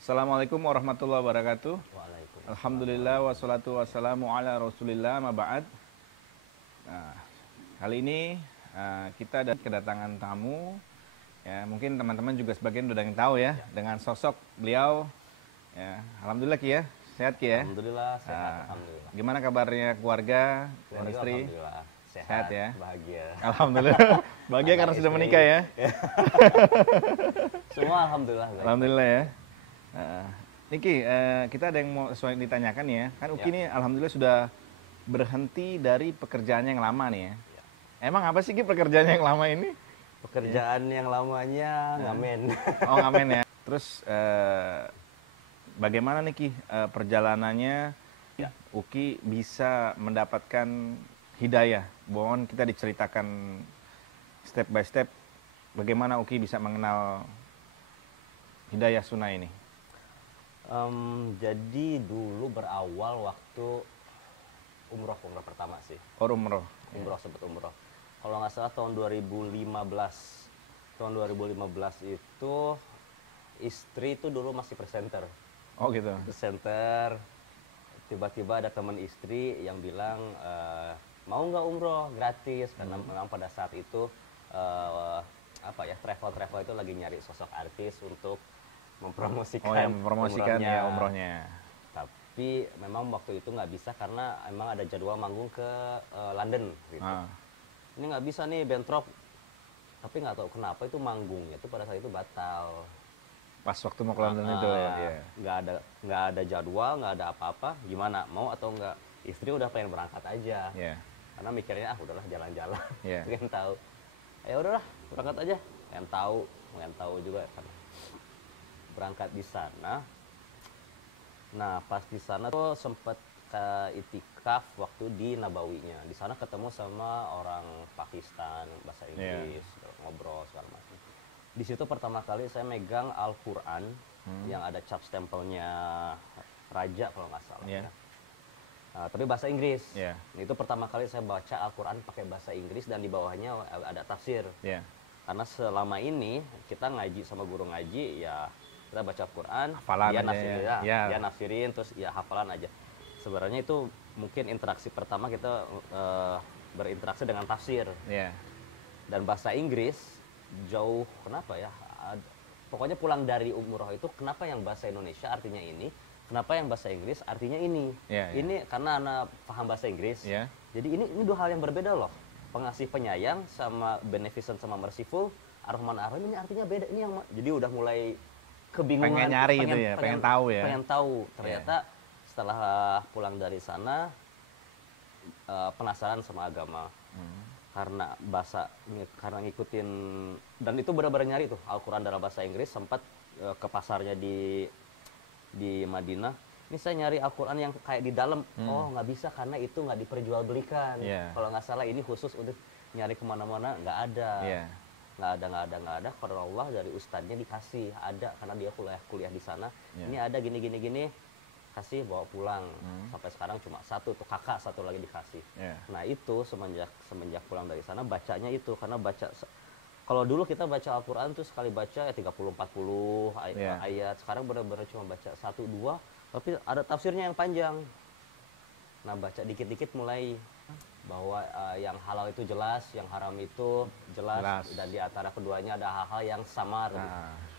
Assalamualaikum warahmatullahi wabarakatuh. Waalaikumsalam. Alhamdulillah wassalatu wassalamu ala rasulillah ma ba'd. Nah, kali ini kita ada kedatangan tamu. Ya, mungkin teman-teman juga sebagian udah yang tahu ya, dengan sosok beliau. Ya, alhamdulillah Ki ya, sehat Ki ya. Alhamdulillah sehat, alhamdulillah. Gimana kabarnya keluarga dan Keluarga istri? alhamdulillah Sehat ya? bahagia. Alhamdulillah. Bahagia karena sudah Istri. menikah ya. Semua alhamdulillah baik. Alhamdulillah ya. Niki, kita ada yang mau sesuai ditanyakan ya. Kan Uki Ya. ini alhamdulillah sudah berhenti dari pekerjaannya yang lama nih ya. Emang apa sih Ki pekerjaan yang lama ini? Pekerjaan yang lamanya ngamen. Oh ngamen ya. Terus bagaimana nih Ki perjalanannya Uki bisa mendapatkan hidayah? Mohon kita diceritakan step by step bagaimana Uki bisa mengenal hidayah sunnah ini. Jadi dulu berawal waktu umroh pertama sih. Umroh. Umroh sempat umroh. Kalau nggak salah tahun 2015. Tahun 2015 itu istri itu dulu masih presenter. Oh gitu. Presenter. Tiba-tiba ada teman istri yang bilang mau nggak umroh gratis karena memang pada saat itu travel itu lagi nyari sosok artis untuk mempromosikan Oh yang mempromosikan umrohnya. ya umrohnya. Tapi memang waktu itu nggak bisa karena emang ada jadwal manggung ke London gitu. Ini nggak bisa nih bentrok, tapi nggak tahu kenapa itu manggungnya itu pada saat itu batal. Pas waktu mau ke London itu ya. Iya. Nggak ada jadwal, nggak ada apa-apa. Gimana mau atau nggak? Istri udah pengen berangkat aja. Iya. Karena mikirnya udahlah jalan-jalan. Iya. Pengen tahu. Ya udahlah berangkat aja. Pengen tahu juga kan. Berangkat di sana. Nah pas di sana tuh sempet itikaf waktu di Nabawinya. Di sana ketemu sama orang Pakistan, bahasa Inggris, ngobrol segala macam. Di situ pertama kali saya megang Al-Quran yang ada cap stempelnya raja kalau nggak salah. Ya. Tapi bahasa Inggris. Itu pertama kali saya baca Al-Quran pakai bahasa Inggris dan di bawahnya ada tafsir. Karena selama ini kita ngaji sama guru ngaji ya kita baca Al-Quran, dia nafsirin terus ya hafalan aja. Sebenarnya itu mungkin interaksi pertama kita berinteraksi dengan tafsir. Dan bahasa Inggris jauh kenapa ya? Pokoknya pulang dari umroh itu kenapa yang bahasa Indonesia artinya ini, kenapa yang bahasa Inggris artinya ini. Ini karena anak paham bahasa Inggris. Jadi ini dua hal yang berbeda loh. Pengasih penyayang sama beneficent sama merciful, Ar-Rahman Ar-Rahim ini artinya beda. Ini yang jadi udah mulai kebingungan, pengen nyari itu ya, pengen tahu ya. Pengen tahu. Ternyata setelah pulang dari sana penasaran sama agama. Karena karena ngikutin dan itu benar-benar nyari tuh Al-Quran dalam bahasa Inggris. Sempat ke pasarnya di Madinah. Ini saya nyari Al-Quran yang kayak di dalam. Oh nggak bisa karena itu nggak diperjualbelikan. Kalau nggak salah ini khusus untuk nyari kemana-mana nggak ada. Nggak ada. Kalau Allah dari ustadznya dikasih ada karena dia kuliah di sana. Ini ada gini kasih bawa pulang. Sampai sekarang cuma satu tuh kakak satu lagi dikasih. Nah itu semenjak pulang dari sana bacanya itu karena kalau dulu kita baca Al-Quran tuh sekali baca ya 30-40 ayat. Sekarang benar-benar cuma baca 1-2 tapi ada tafsirnya yang panjang. Nah baca dikit-dikit mulai bahwa yang halal itu jelas, yang haram itu jelas. Dan di antara keduanya ada hal-hal yang samar.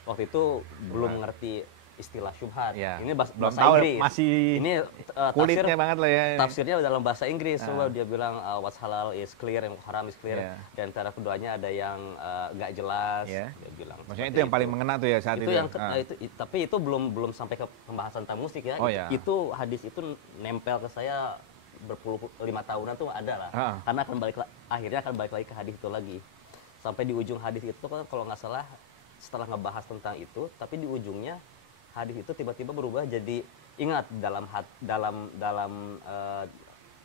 Waktu itu belum ngerti istilah syubhat. Ini bahasa Inggris. Masih ini kulitnya banget lah ya. Tafsirnya dalam bahasa Inggris. Coba dia bilang what's halal is clear, yang haram is clear. Dan antara keduanya ada yang nggak jelas. Dia bilang. Maksudnya itu yang paling mengena tuh ya saat itu. Tapi itu belum sampai ke pembahasan tentang musik ya. Itu hadis itu nempel ke saya berpuluh 5 tahunan tuh ada lah. Karena akhirnya akan balik lagi ke hadis itu lagi. Sampai di ujung hadis itu kan kalau nggak salah setelah ngebahas tentang itu, tapi di ujungnya hadis itu tiba-tiba berubah jadi ingat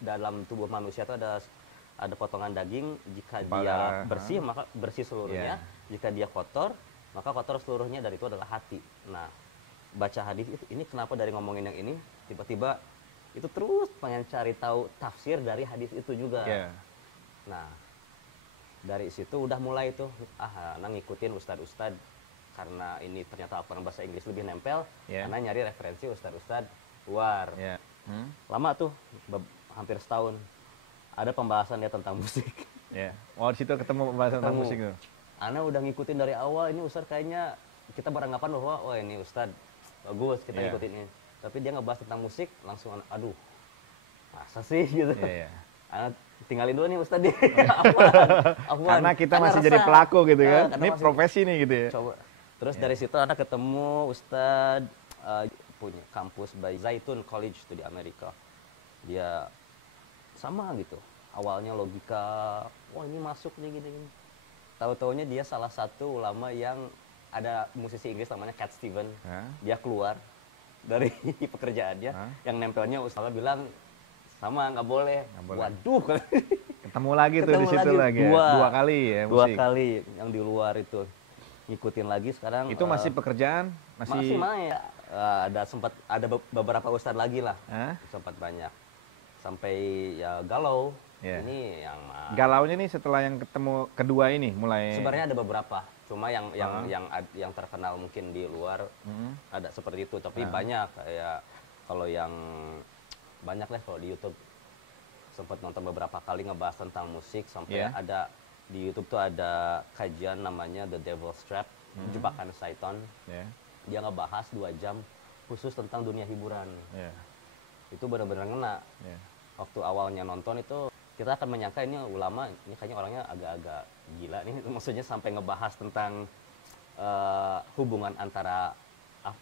dalam tubuh manusia itu ada potongan daging, jika dia bersih maka bersih seluruhnya, jika dia kotor maka kotor seluruhnya, dari itu adalah hati. Nah baca hadis ini kenapa dari ngomongin yang ini tiba-tiba itu terus pengen cari tahu tafsir dari hadis itu juga. Nah dari situ udah mulai tuh ngikutin ustad-ustad karena ini ternyata Al-Quran bahasa Inggris lebih nempel, Yeah. karena nyari referensi ustadz-ustadz luar. Ya. Lama tuh, hampir setahun. Ada pembahasan dia tentang musik. Ya. Oh, di situ ketemu pembahasan tentang musik tuh. Ana udah ngikutin dari awal, ini ustadz kayaknya kita beranggapan bahwa oh ini ustadz bagus, kita Yeah. ngikutin ini. Tapi dia ngebahas tentang musik, langsung aduh, masa sih gitu. Iya, iya. Ana tinggalin dulu nih ustadz. Afwan. Karena kita Ana masih resah. jadi pelaku gitu kan. Karena Ini masih- profesi nih gitu ya. Coba. Terus dari situ anak ketemu ustadz punya kampus by Zaitun College itu di Amerika. Dia sama gitu. Awalnya logika, wah ini masuk nih gini-gini. Tahu-taunya dia salah satu ulama yang ada musisi Inggris namanya Cat Stevens. Hah? Dia keluar dari pekerjaannya, Hah? yang nempelnya ustadz bilang sama nggak boleh. Nggak boleh. Waduh, Ketemu lagi tuh di Ketemu situ lagi. lagi ya. Dua kali ya dua musik. kali yang di luar itu ngikutin lagi sekarang. Itu masih pekerjaan? masih main. Ada beberapa ustadz lagi lah, Hah? sempat banyak sampai ya galau. Ya. Ini yang Galaunya nih setelah yang ketemu kedua ini mulai. sebenarnya ada beberapa, cuma yang terkenal mungkin di luar ada seperti itu, tapi banyak ya. Kalau yang banyak lah kalau di YouTube, sempat nonton beberapa kali ngebahas tentang musik sampai Yeah. ada di YouTube tuh ada kajian namanya The Devil's Trap, jebakan Syaitan. Ya. Dia ngebahas 2 jam khusus tentang dunia hiburan. Ya. Itu benar-benar ngena. Ya. Waktu awalnya nonton itu kita akan menyangka ini ulama, ini kayaknya orangnya agak-agak gila nih, maksudnya sampai ngebahas tentang hubungan antara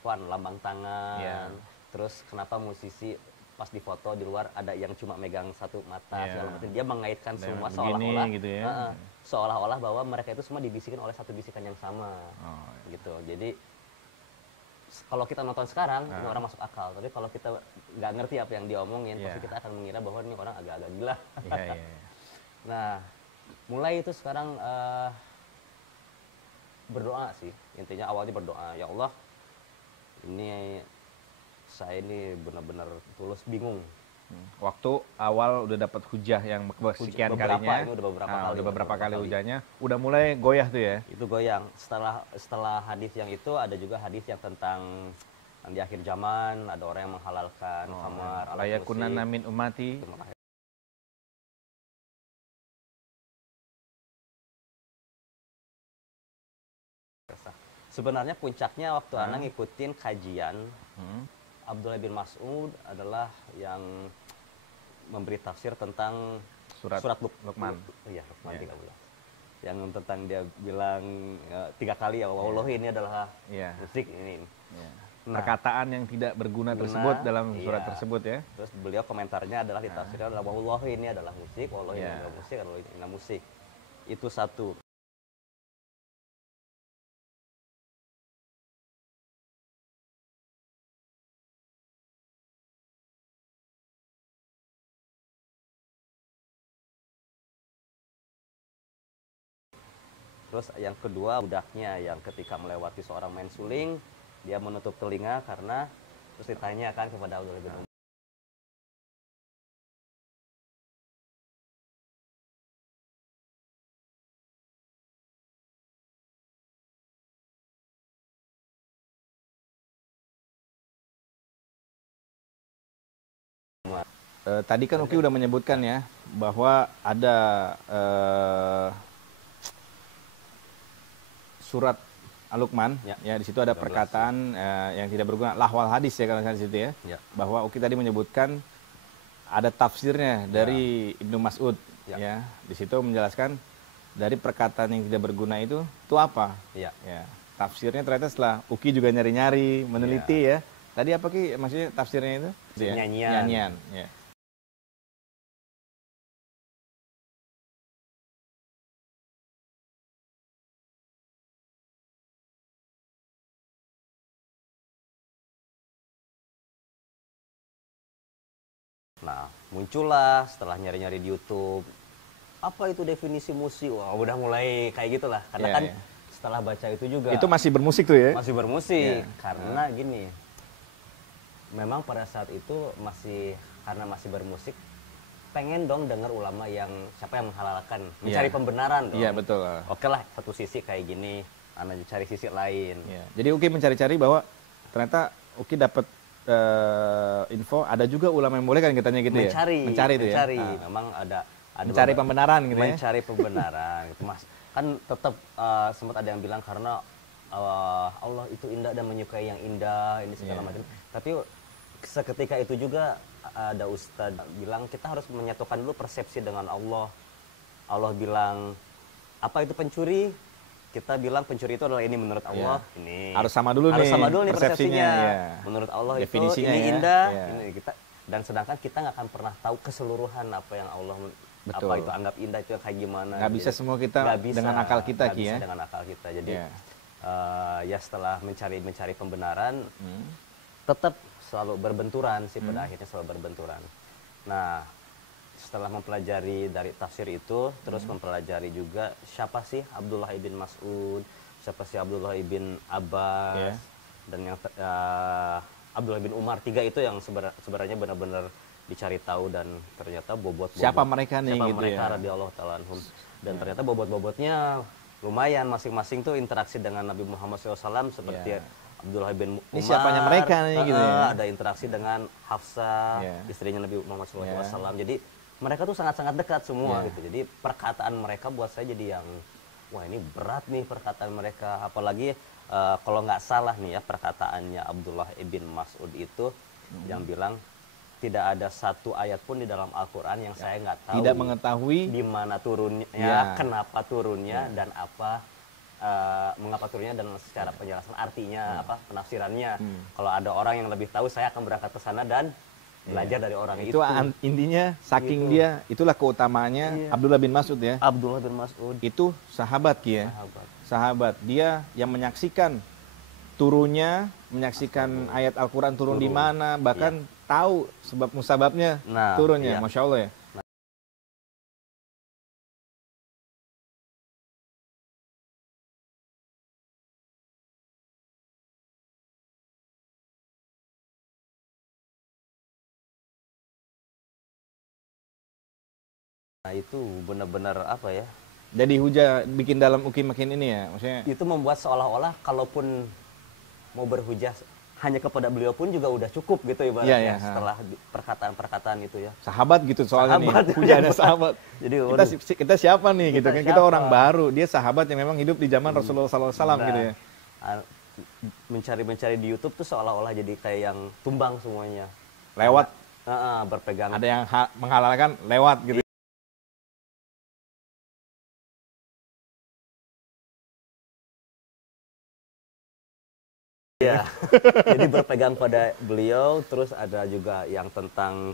lambang tangan, Yeah. terus kenapa musisi pas di foto di luar ada yang cuma megang satu mata, Yeah. segala macam. Dia mengaitkan Ada semua yang begini seolah-olah gitu ya. seolah-olah bahwa mereka itu semua dibisikin oleh satu bisikan yang sama. Oh, Gitu. Jadi kalau kita nonton sekarang ini orang masuk akal, tapi kalau kita nggak ngerti apa yang dia omongin, pasti kita akan mengira bahwa ini orang agak-agak gila. iya, iya, iya. Nah, mulai itu sekarang berdoa sih, intinya awalnya berdoa, ya Allah, ini saya ini benar-benar tulus bingung. Waktu awal udah dapat hujah yang sekian Beberapa, kalinya. ini udah beberapa kali, Udah beberapa beberapa kali kali. hujahnya. Udah mulai goyah tuh ya. Itu goyang. Setelah hadis yang itu ada juga hadis yang tentang di akhir zaman ada orang yang menghalalkan khamar, alat Layakunanna musik. min ummati. Sebenarnya puncaknya waktu anak ngikutin kajian, Abdullah bin Mas'ud adalah yang memberi tafsir tentang Surat Luqman. Luqman. Iya, Luqman Ya. 13. Yang tentang dia bilang 3 kali ya Allah ini adalah Iya. musik ini. Iya. Nah. Perkataan yang tidak berguna Guna, tersebut dalam surat iya. tersebut ya. Terus beliau komentarnya adalah ditafsirkan adalah wallahi ini adalah musik, wallahi ini Ya. adalah musik, wallahi ini adalah musik. Itu satu. Terus yang kedua budaknya yang ketika melewati seorang main suling, dia menutup telinga karena terus ditanyakan kepada Abdullah bin Umar. Tadi kan Uki udah menyebutkan ya bahwa ada surat Al-Luqman ya, di situ ada 13. perkataan yang tidak berguna lahwal hadis ya kalau di situ ya. Ya. Bahwa Uki tadi menyebutkan ada tafsirnya dari Ibnu Mas'ud ya. Di situ menjelaskan dari perkataan yang tidak berguna itu apa? Iya. Ya. Tafsirnya ternyata setelah Uki juga nyari-nyari, meneliti ya. Tadi apa Ki maksudnya tafsirnya itu? Ya? Nyanyian. Nyanyian, ya. Nah, muncullah setelah nyari-nyari di YouTube, apa itu definisi musik? Wah, udah mulai kayak gitulah. Karena Iya, kan iya. setelah baca itu juga Itu masih bermusik tuh ya? masih bermusik. Iya. Karena gini, memang pada saat itu karena masih bermusik, pengen dong denger ulama yang siapa yang menghalalkan, mencari Iya. pembenaran dong. Iya betul. Oke lah, satu sisi kayak gini. Ana cari sisi lain. Ya. Jadi Uki mencari-cari bahwa ternyata Uki dapat info ada juga ulama yang boleh kan katanya gitu Mencari, ya. Mencari itu mencari. ya. Memang ada Mencari pembenaran gitu ya. mencari pembenaran gitu Mas. Kan tetap sempat ada yang bilang karena Allah itu indah dan menyukai yang indah ini segala macam. Tapi seketika itu juga ada ustadz bilang kita harus menyatukan dulu persepsi dengan Allah. Allah bilang apa itu pencuri? Kita bilang pencuri itu adalah ini menurut Allah. Ini Harus sama dulu nih. sama dulu nih persepsinya. persepsinya. Menurut Allah Definisinya itu ini ya. indah. Ya. Ini kita dan sedangkan kita nggak akan pernah tahu keseluruhan apa yang Allah Betul. apa itu anggap indah itu kayak gimana. Nggak bisa semua kita Nggak bisa, dengan akal kita nggak Ki bisa ya. dengan akal kita. Jadi Ya. ya setelah mencari pembenaran tetap selalu berbenturan sih pada akhirnya selalu berbenturan. Nah setelah mempelajari dari tafsir itu terus mempelajari juga siapa sih Abdullah ibn Mas'ud, siapa sih Abdullah ibn Abbas dan yang Abdullah bin Umar, 3 itu yang sebenarnya benar-benar dicari tahu dan ternyata bobot-bobot Siapa mereka nih siapa gitu mereka ya. radhiyallahu ta'ala anhum. Dan ternyata bobot-bobotnya lumayan, masing-masing tuh interaksi dengan Nabi Muhammad SAW seperti Abdullah bin Umar. Ini siapanya mereka nih gitu ya. Ada interaksi dengan Hafsah, istrinya Nabi Muhammad SAW. Jadi mereka tuh sangat-sangat dekat semua gitu. Jadi perkataan mereka buat saya jadi yang wah ini berat nih perkataan mereka. Apalagi kalau nggak salah nih ya perkataannya Abdullah ibn Mas'ud itu yang bilang tidak ada satu ayat pun di dalam Al-Quran yang saya nggak tahu Tidak mengetahui di mana turunnya, kenapa turunnya dan apa mengapa turunnya dan secara penjelasan artinya apa penafsirannya. Kalau ada orang yang lebih tahu saya akan berangkat ke sana dan belajar dari orang itu. Intinya saking dia itulah keutamaannya Abdullah bin Mas'ud ya. Abdullah bin Mas'ud Itu sahabat Ki ya. Sahabat. Dia yang menyaksikan turunnya, menyaksikan ayat Al-Quran turun di mana, bahkan tahu sebab musababnya turunnya. Masya Allah ya. Nah itu benar-benar apa ya? Jadi hujah bikin dalam Uki makin ini ya, maksudnya. Itu membuat seolah-olah kalaupun mau berhujah hanya kepada beliau pun juga udah cukup gitu ibaratnya setelah perkataan-perkataan itu ya. Sahabat gitu soalnya sahabat, nih, hujahnya sahabat. Jadi kita siapa nih gitu kan? Kita orang baru, dia sahabat yang memang hidup di zaman Rasulullah SAW gitu ya. Mencari di YouTube tuh seolah-olah jadi kayak yang tumbang semuanya. Lewat. Berpegang. Ada yang menghalalkan lewat gitu. Ya, jadi berpegang pada beliau, terus ada juga yang tentang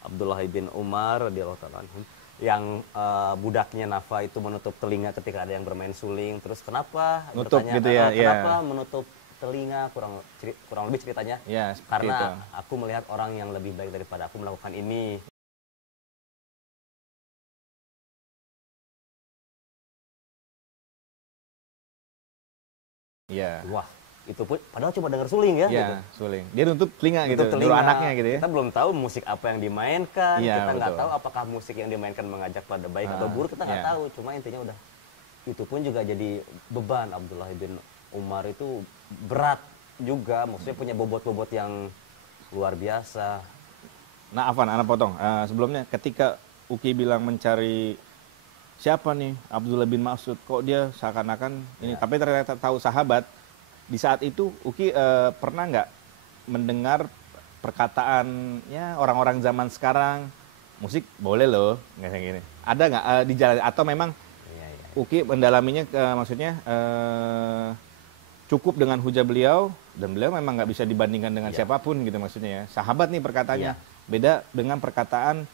Abdullah bin Umar radhiyallahu ta'ala anhum, yang budaknya Nafa itu menutup telinga ketika ada yang bermain suling. Terus kenapa? Nutup bertanya, gitu ya, kenapa menutup telinga? Kurang lebih ceritanya. Ya, karena itu. aku melihat orang yang lebih baik daripada aku melakukan ini. Iya. Wah, itu pun padahal cuma dengar suling ya. Iya, gitu. suling. Dia nutup telinga gitu, Nutup nutup anaknya gitu ya. Kita belum tahu musik apa yang dimainkan, Iya, kita nggak betul. tahu apakah musik yang dimainkan mengajak pada baik atau buruk, kita nggak tahu. Cuma intinya udah itu pun juga jadi beban. Abdullah bin Umar itu berat juga, maksudnya punya bobot-bobot yang luar biasa. Nah, Afan, anak potong. Sebelumnya ketika Uki bilang mencari siapa nih Abdullah bin Mas'ud, kok dia seakan-akan ini, tapi ternyata tahu sahabat. Di saat itu Uki pernah nggak mendengar perkataan ya orang-orang zaman sekarang musik boleh loh, nggak kayak gini. Ada nggak di jalan atau memang Uki mendalaminya maksudnya cukup dengan hujah beliau dan beliau memang nggak bisa dibandingkan dengan siapapun gitu maksudnya ya. Sahabat nih perkataannya beda dengan perkataan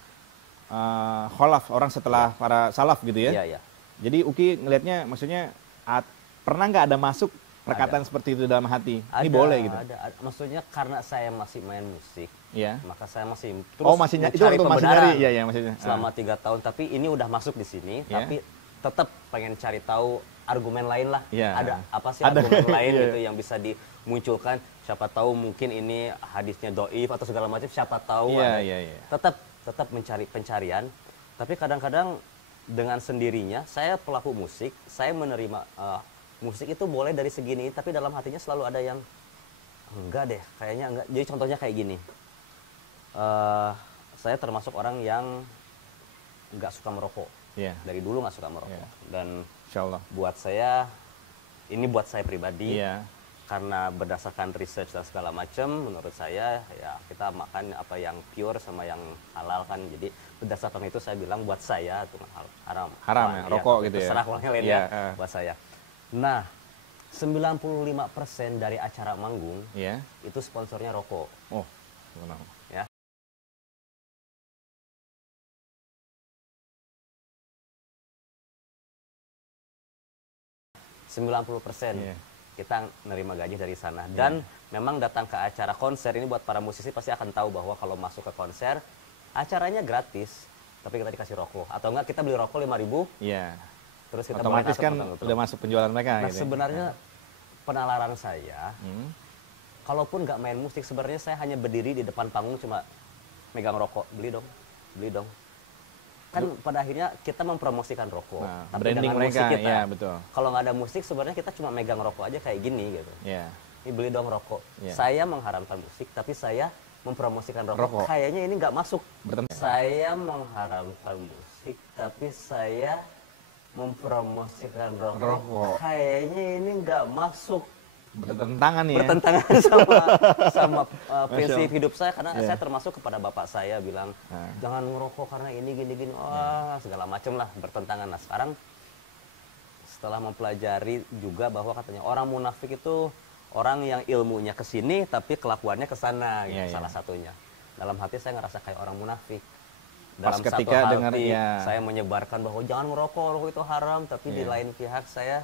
kholaf orang setelah para salaf gitu ya. Jadi Uki ngelihatnya maksudnya pernah nggak ada masuk perkataan seperti itu dalam hati? Ini boleh gitu. Ada. Maksudnya karena saya masih main musik, maka saya masih terus masih itu waktu masih nyari, ya maksudnya. Selama 3 tahun, tapi ini udah masuk di sini, tapi tetap pengen cari tahu argumen lain lah. Ada apa sih argumen lain gitu yang bisa dimunculkan? Siapa tahu mungkin ini hadisnya doif atau segala macam. Siapa tahu. Tetap mencari pencarian. Tapi kadang-kadang dengan sendirinya, saya pelaku musik, saya menerima musik itu boleh dari segini, tapi dalam hatinya selalu ada yang enggak deh, kayaknya enggak. Jadi contohnya kayak gini, saya termasuk orang yang nggak suka merokok. Iya. Dari dulu nggak suka merokok. Iya. Dan Insya Allah. buat saya, ini buat saya pribadi, Iya. karena berdasarkan research dan segala macam, menurut saya ya kita makan apa yang pure sama yang halal kan. Jadi berdasarkan itu saya bilang buat saya itu haram. Haram ya, rokok gitu ya. Terserah orang lain Iya, ya, buat saya. Nah, 95% dari acara manggung Iya. itu sponsornya rokok. Oh, benar. Ya. %90 Iya. kita nerima gaji dari sana. Dan memang datang ke acara konser ini buat para musisi pasti akan tahu bahwa kalau masuk ke konser acaranya gratis, tapi kita dikasih rokok. Atau enggak kita beli rokok 5.000, Iya. terus kita Otomatis kan potong-potong. udah masuk penjualan mereka. Nah, gitu. sebenarnya penalaran saya, Hmm. kalaupun nggak main musik, sebenarnya saya hanya berdiri di depan panggung cuma megang rokok, beli dong. Kan pada akhirnya kita mempromosikan rokok, Nah, tapi branding dengan mereka, musik kita. ya betul. Kalau nggak ada musik, sebenarnya kita cuma megang rokok aja kayak gini gitu. Iya. Ini beli dong rokok. Iya. Saya mengharamkan musik, tapi saya mempromosikan rokok. Rokok. Kayaknya ini nggak masuk. Bertentangan. Saya mengharamkan musik, tapi saya mempromosikan rokok. Rokok. Kayaknya ini nggak masuk. Bertentangan nih ya. Bertentangan sama prinsip hidup saya, karena Iya. saya termasuk kepada bapak saya bilang jangan ngerokok karena ini gini segala macam lah, bertentangan. Nah sekarang setelah mempelajari juga bahwa katanya orang munafik itu orang yang ilmunya ke sini tapi kelakuannya ke sana gitu, Iya, iya. salah satunya. Dalam hati saya ngerasa kayak orang munafik. Pas Dalam ketika satu dengar, hati ya. saya menyebarkan bahwa jangan ngerokok, rokok itu haram, tapi di Iya. lain pihak saya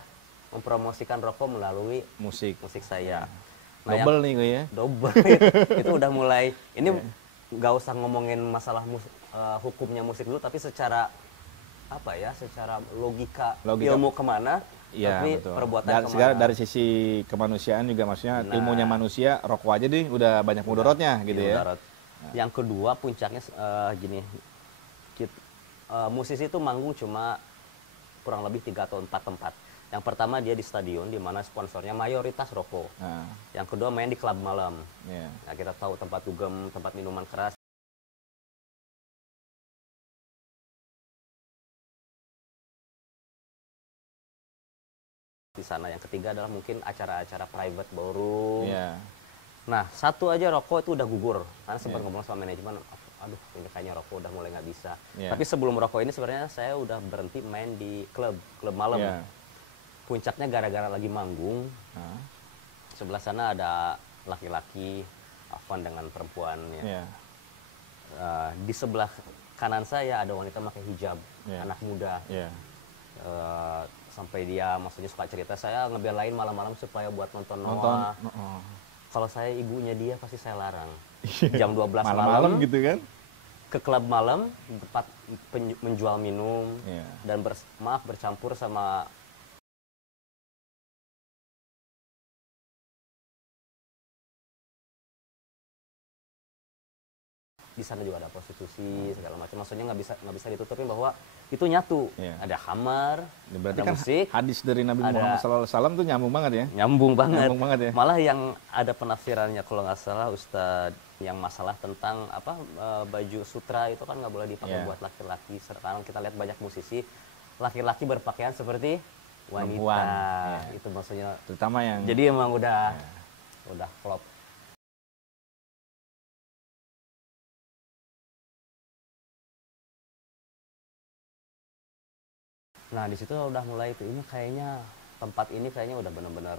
mempromosikan rokok melalui Musik. musik saya. Nah, Double nih gue ya. double itu udah mulai. Ini nggak usah ngomongin masalah hukumnya musik dulu, tapi secara apa ya, secara logika. Ilmu kemana, Iya, tapi betul. perbuatan Dan kemana. segala dari sisi kemanusiaan juga, maksudnya Nah. ilmunya manusia, rokok aja deh udah banyak mudorotnya gitu ya. Mudarat. Yang kedua puncaknya gini, musisi itu manggung cuma kurang lebih 3 atau 4 tempat. Yang pertama dia di stadion, di mana sponsornya mayoritas rokok. Nah, Yang kedua main di klub malam. iya. Nah, kita tahu tempat dugem, tempat minuman keras. Di sana. Yang ketiga adalah mungkin acara-acara private ballroom. Iya. Nah, satu aja rokok itu udah gugur. Karena sempat Iya. ngomong sama manajemen, aduh ini kayaknya rokok udah mulai nggak bisa. Iya. Tapi sebelum rokok ini sebenarnya saya udah berhenti main di klub malam. Iya. Puncaknya gara-gara lagi manggung. Nah, Sebelah sana ada laki-laki, Afwan dengan perempuan. Ya. iya. Di sebelah kanan saya ada wanita pakai hijab, Iya. anak muda. Iya. Sampai dia maksudnya suka cerita, saya ngebelain malam-malam supaya buat nonton Nonton. Noah. Oh. Kalau saya ibunya dia pasti saya larang. Jam 12 Malam-malam malam gitu kan. ke klub malam, tempat menjual minum Iya. dan bercampur sama di sana juga ada prostitusi segala macam. Maksudnya nggak bisa ditutupin bahwa itu nyatu. Iya. Ada kamar, Berarti ada kan musik, hadis dari Nabi ada- Muhammad SAW tuh nyambung banget ya. nyambung banget. Nyambung banget ya. Malah yang ada penafsirannya kalau nggak salah Ustadz yang masalah tentang baju sutra itu kan nggak boleh dipakai Iya. buat laki-laki. Sekarang kita lihat banyak musisi laki-laki berpakaian seperti wanita. Perempuan, iya. Itu maksudnya. Terutama yang Jadi emang udah klop. Nah di situ udah mulai tuh, ini kayaknya tempat ini kayaknya udah benar-benar.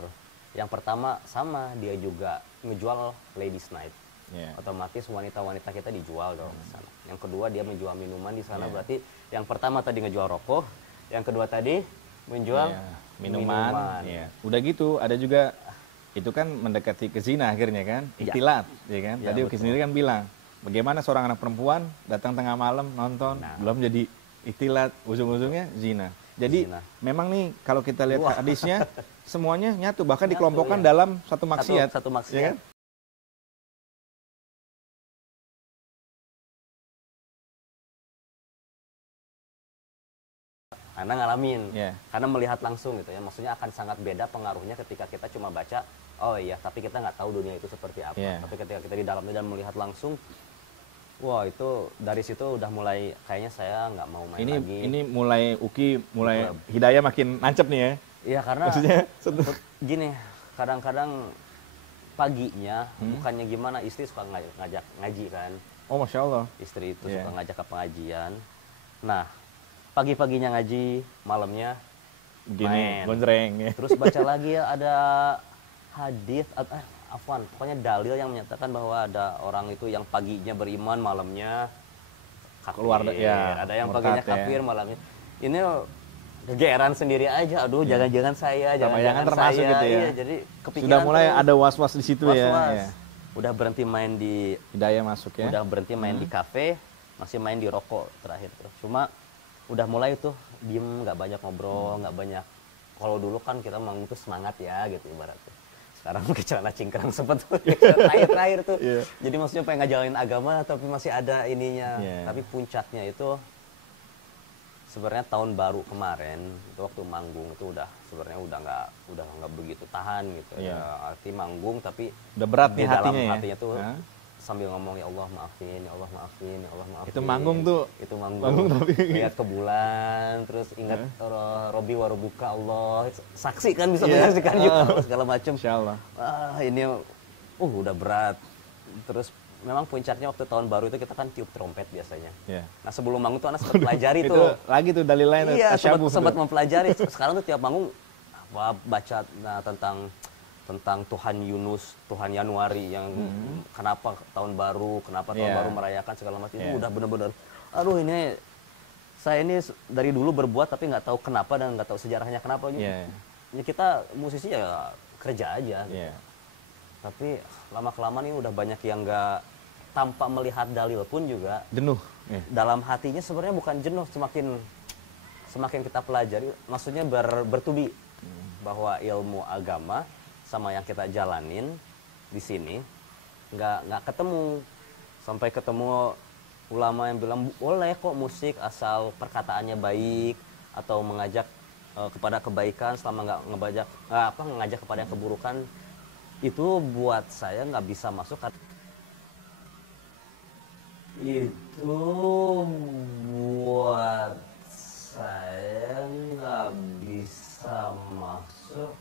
Yang pertama sama dia juga ngejual ladies night. Iya. Otomatis wanita-wanita kita dijual dong di sana. Yang kedua dia menjual minuman di sana. Iya. Berarti yang pertama tadi ngejual rokok, yang kedua tadi menjual Iya. Minuman. Iya. Udah gitu ada juga itu kan mendekati ke zina akhirnya kan, Iya. ikhtilat, ya kan. Iya, Tadi Uki betul. sendiri kan bilang, bagaimana seorang anak perempuan datang tengah malam nonton, Nah. belum jadi ikhtilat, ujung-ujungnya zina. Jadi Zina. memang nih kalau kita lihat Wah. hadisnya semuanya nyatu, bahkan Nyatu, dikelompokkan iya. dalam satu maksiat. Satu maksiat. Ya kan? Anda ngalamin, Yeah. karena melihat langsung gitu ya. Maksudnya akan sangat beda pengaruhnya ketika kita cuma baca, oh iya, tapi kita nggak tahu dunia itu seperti apa. Yeah. Tapi ketika kita di dalamnya dan melihat langsung, wah itu dari situ udah mulai kayaknya saya nggak mau main lagi. Ini mulai Uki mulai hidayah makin nancep nih ya. Iya karena Maksudnya gini, kadang-kadang paginya bukannya gimana, istri suka ngajak ngaji kan. oh Masya Allah. Istri itu Yeah. suka ngajak ke pengajian. Nah, pagi-paginya ngaji, malamnya Begini, main. gonjreng ya. Terus baca lagi ya, ada hadis, afwan, pokoknya dalil yang menyatakan bahwa ada orang itu yang paginya beriman, malamnya kafir. Keluar, ya, Ada yang murtad paginya ya. kafir, malamnya. Ini kegeeran sendiri aja. Aduh, jangan-jangan saya, Jangan termasuk saya. gitu ya. Iya, jadi kepikiran Sudah mulai tuh ada was-was di situ ya. was-was. Ya. Udah berhenti main di Hidayah masuk ya. udah berhenti main di kafe, masih main di rokok terakhir tuh. Cuma udah mulai tuh diem, nggak banyak ngobrol, nggak banyak. Kalau dulu kan kita manggung tuh semangat ya gitu ibaratnya. Sekarang ke celana cingkrang sempet tuh terakhir tuh. Iya. Jadi maksudnya pengen ngajalin agama tapi masih ada ininya. Iya. Tapi puncaknya itu sebenarnya tahun baru kemarin itu waktu manggung itu udah sebenarnya udah nggak begitu tahan gitu. Iya. Ya, arti manggung tapi Udah berat di nih dalam hatinya ya. hatinya tuh Hah? sambil ngomong ya Allah maafin, ya Allah maafin, ya Allah maafin. Itu manggung tuh. Itu manggung. Manggung tapi Lihat ke bulan, terus ingat Robi warobuka Allah, saksi kan bisa Iya. menyaksikan juga segala macam. Insya Allah. Wah ini udah berat. Terus memang puncaknya waktu tahun baru itu kita kan tiup trompet biasanya. Ya. Nah sebelum manggung tuh anak sempat pelajari Itu tuh. lagi tuh dalil lain Iya, tasyabuh sempat tuh. mempelajari. Sekarang tuh tiap manggung baca tentang Tuhan Yunus, Tuhan Januari yang kenapa tahun baru Iya. merayakan segala macam itu Iya. udah bener-bener aduh ini saya ini dari dulu berbuat tapi nggak tahu kenapa dan nggak tahu sejarahnya kenapa juga. Iya. Ya kita musisi ya kerja aja. Iya. Tapi lama-kelamaan ini udah banyak yang nggak tanpa melihat dalil pun juga Jenuh. Iya. dalam hatinya sebenarnya bukan jenuh, semakin kita pelajari maksudnya bertubi bahwa ilmu agama sama yang kita jalanin di sini nggak ketemu, sampai ketemu ulama yang bilang boleh kok musik asal perkataannya baik atau mengajak kepada kebaikan selama nggak ngajak kepada keburukan. Itu buat saya nggak bisa masuk. Itu buat saya nggak bisa masuk.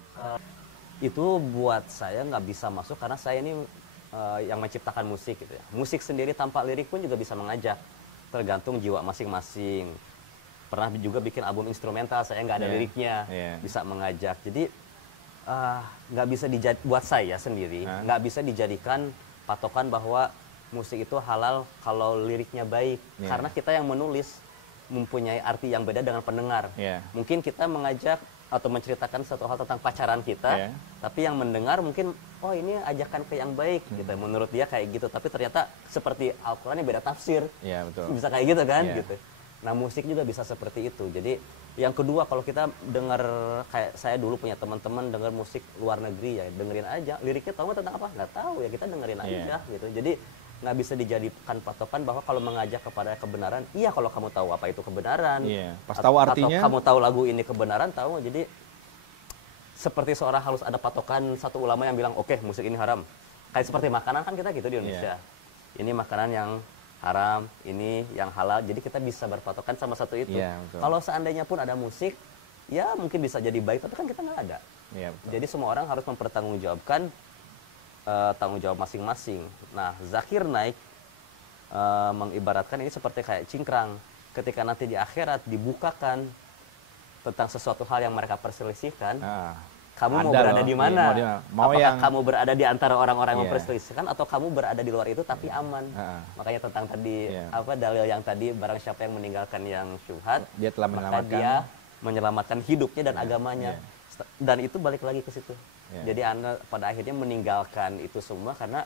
Itu buat saya nggak bisa masuk karena saya ini yang menciptakan musik gitu ya. Musik sendiri tanpa lirik pun juga bisa mengajak, tergantung jiwa masing-masing. Pernah juga bikin album instrumental, saya nggak ada liriknya, bisa mengajak. Jadi nggak bisa buat saya sendiri nggak bisa dijadikan patokan bahwa musik itu halal kalau liriknya baik, karena kita yang menulis mempunyai arti yang beda dengan pendengar. Mungkin kita mengajak atau menceritakan satu hal tentang pacaran kita, tapi yang mendengar mungkin oh ini ajakan ke yang baik gitu, menurut dia kayak gitu, tapi ternyata seperti Al-Quran yang beda tafsir. Betul. Bisa kayak gitu kan gitu. Nah musik juga bisa seperti itu. Jadi yang kedua, kalau kita dengar, kayak saya dulu punya teman-teman dengar musik luar negeri, ya dengerin aja, liriknya tahu nggak tentang apa, nggak tahu ya, kita dengerin aja gitu. Jadi nggak bisa dijadikan patokan bahwa kalau mengajak kepada kebenaran, iya kalau kamu tahu apa itu kebenaran, pas tahu artinya, atau kamu tahu lagu ini kebenaran, tahu. Jadi seperti seorang harus ada patokan satu ulama yang bilang oke, musik ini haram. Kayak seperti makanan kan kita gitu di Indonesia, ini makanan yang haram, ini yang halal, jadi kita bisa berpatokan sama satu itu. Kalau seandainya pun ada musik, ya mungkin bisa jadi baik, tapi kan kita nggak ada. Jadi semua orang harus mempertanggungjawabkan tanggung jawab masing-masing. Nah, Zakir Naik mengibaratkan ini seperti kayak cingkrang. Ketika nanti di akhirat dibukakan tentang sesuatu hal yang mereka perselisihkan, kamu mau berada di mana? Apakah kamu berada di antara orang-orang yang memperselisihkan, atau kamu berada di luar itu tapi aman? Makanya tentang tadi dalil yang tadi, barang siapa yang meninggalkan yang syubhat, dia telah maka dia menyelamatkan hidupnya dan agamanya. Dan itu balik lagi ke situ. Jadi Anda pada akhirnya meninggalkan itu semua karena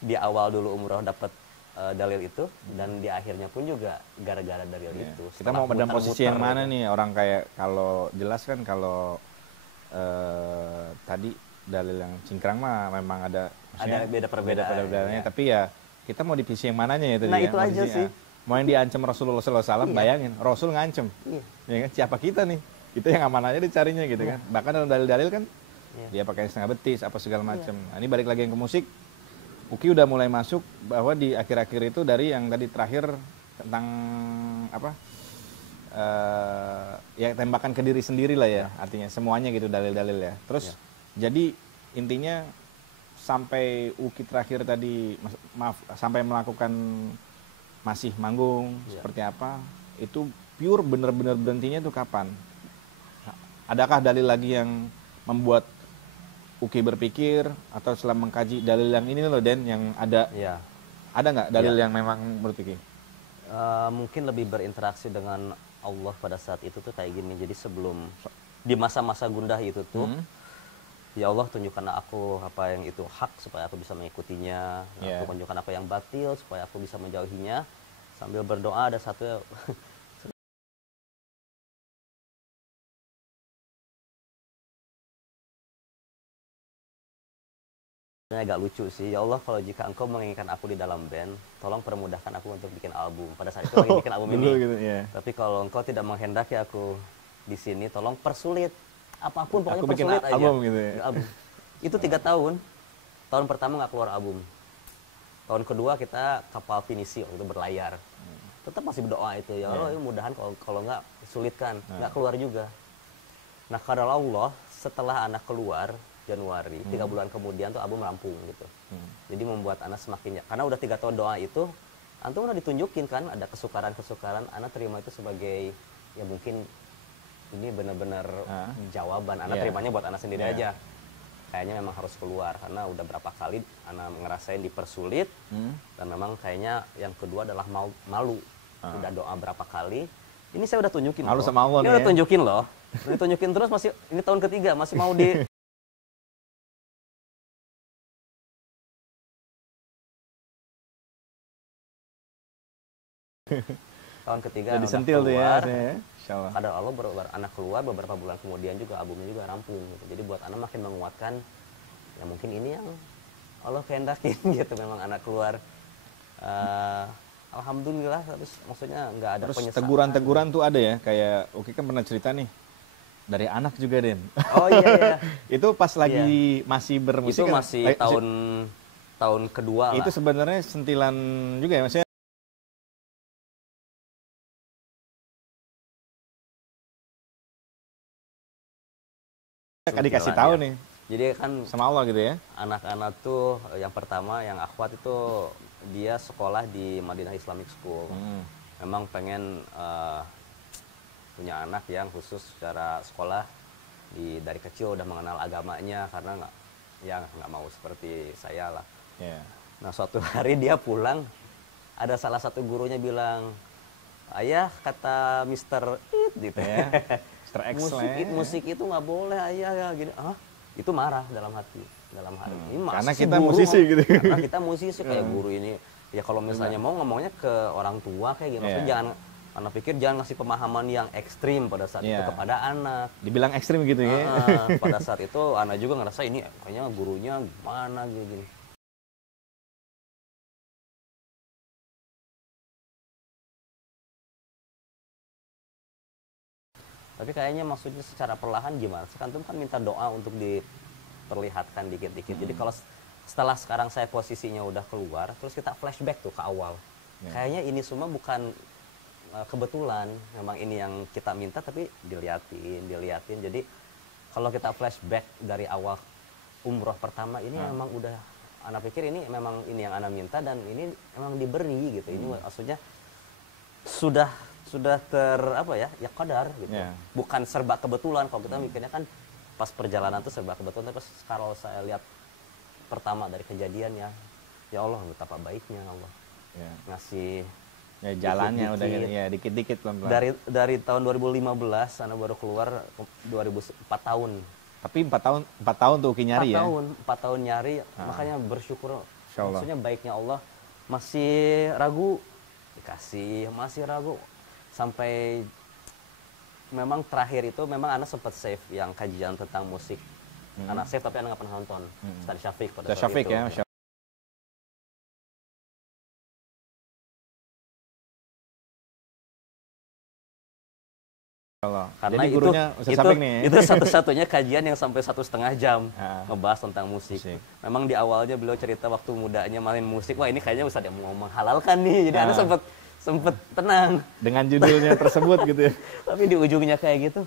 di awal dulu umroh dapat dalil itu, dan di akhirnya pun juga gara-gara dalil itu. Kita mau pada posisi yang mana nih? Orang kayak kalau jelas kan kalau tadi dalil yang cingkrang mah memang ada beda perbedaannya, tapi ya kita mau di posisi yang mananya ya tadi. Nah itu aja sih. Mau yang diancam Rasulullah SAW, bayangin, Rasul ngancem. Iya. Ya kan? Siapa kita nih? Kita yang aman aja dicarinya gitu kan. Bahkan dalam dalil-dalil kan, dia pakai setengah betis, apa segala macam. Nah, ini balik lagi yang ke musik, Uki udah mulai masuk bahwa di akhir-akhir itu dari yang tadi terakhir tentang apa, ya tembakan ke diri sendiri lah ya, artinya semuanya gitu dalil-dalil ya. Terus jadi intinya sampai Uki terakhir tadi, maaf, sampai melakukan masih manggung seperti apa, itu pure bener-bener berhentinya tuh kapan? Adakah dalil lagi yang membuat Uki berpikir atau setelah mengkaji dalil yang ini loh Den yang ada? Ada nggak dalil yang memang menurut Uki? Mungkin lebih berinteraksi dengan Allah pada saat itu tuh kayak gini. Jadi sebelum di masa-masa gundah itu tuh, ya Allah tunjukkan aku apa yang itu hak supaya aku bisa mengikutinya. Aku tunjukkan apa yang batil supaya aku bisa menjauhinya. Sambil berdoa ada satu ini agak lucu sih. Ya Allah, kalau jika engkau menginginkan aku di dalam band, tolong permudahkan aku untuk bikin album. Pada saat itu lagi bikin album ini. Gitu, Tapi kalau engkau tidak menghendaki aku di sini, tolong persulit. Apapun pokoknya aku bikin persulit aja. album gitu ya. Album. Itu 3 tahun. Tahun pertama nggak keluar album. Tahun kedua kita kapal finisi waktu itu berlayar. Tetap masih berdoa itu. Ya Allah, mudahan kalau nggak sulitkan. Nggak keluar juga. Nah, karena Allah setelah anak keluar Januari, 3 bulan kemudian tuh album rampung gitu. Jadi membuat anak semakin karena udah 3 tahun doa itu, antum udah ditunjukin kan ada kesukaran-kesukaran, anak terima itu sebagai ya mungkin ini benar-benar jawaban, anak terimanya buat anak sendiri aja. Kayaknya memang harus keluar karena udah berapa kali anak ngerasain dipersulit dan memang kayaknya yang kedua adalah malu. Udah doa berapa kali, ini saya udah tunjukin Malu loh. sama Allah Ini nih udah tunjukin loh. Udah tunjukin terus masih ini tahun ketiga masih mau di tahun ketiga udah disentil tuh ya, Insyaallah. Kadar Allah anak keluar beberapa bulan kemudian juga albumnya juga rampung gitu. Jadi buat anak makin menguatkan ya mungkin ini yang Allah kehendakin gitu memang anak keluar. Alhamdulillah terus maksudnya nggak ada terus penyesalan. teguran-teguran tuh ada ya, kayak Uki kan pernah cerita nih dari anak juga Den. Oh iya. Itu pas lagi masih bermusik itu kan? masih tahun kedua itu lah. sebenarnya sentilan juga ya maksudnya. Dikasih tahu nih Jadi kan sama Allah gitu ya. anak-anak tuh yang pertama yang akhwat itu dia sekolah di Madinah Islamic School. Memang pengen punya anak yang khusus secara sekolah dari kecil udah mengenal agamanya karena nggak mau seperti saya lah. Nah suatu hari dia pulang ada salah satu gurunya bilang, ayah kata Mister It gitu ya. musik itu nggak boleh ayah ya gini. Itu marah dalam hati ini karena kita musisi gitu. Karena kita musisi kayak guru ini ya kalau misalnya mau ngomongnya ke orang tua kayak gitu. Maksudnya jangan anak pikir jangan ngasih pemahaman yang ekstrim pada saat itu kepada anak. Dibilang ekstrim gitu ya. Pada saat itu anak juga ngerasa ini kayaknya gurunya gimana gini. Tapi kayaknya maksudnya secara perlahan gimana? Sekarang kan minta doa untuk diperlihatkan dikit-dikit. Jadi kalau setelah sekarang saya posisinya udah keluar, terus kita flashback tuh ke awal. Kayaknya ini semua bukan kebetulan, memang ini yang kita minta tapi diliatin. Jadi kalau kita flashback dari awal umroh pertama ini memang udah anak pikir ini memang ini yang anak minta dan ini memang diberi gitu. Ini maksudnya sudah ya qadar gitu. Bukan serba kebetulan. Kalau kita mikirnya kan pas perjalanan tuh serba kebetulan, tapi kalau saya lihat pertama dari kejadian ya Allah betapa baiknya Allah ngasih jalannya dikit-dikit. udah ya dikit-dikit pelan-pelan. Dari tahun 2015 anak baru keluar 4 tahun. Tapi 4 tahun tuh Uki nyari 4 tahun nyari, makanya bersyukur. Maksudnya baiknya Allah masih ragu dikasih, masih ragu sampai memang terakhir itu memang anak sempat save yang kajian tentang musik. Anak save tapi anak nggak pernah nonton. Ustaz Syafiq pada saat itu. Ya, Allah. Karena Jadi gurunya Ustaz itu, Saping nih ya? itu satu-satunya kajian yang sampai 1,5 jam ngebahas tentang musik. Musik. Memang di awalnya beliau cerita waktu mudanya main musik, wah ini kayaknya Ustaz yang mau menghalalkan nih. Jadi Ana sempet tenang. Dengan judulnya tersebut gitu ya. Tapi di ujungnya kayak gitu.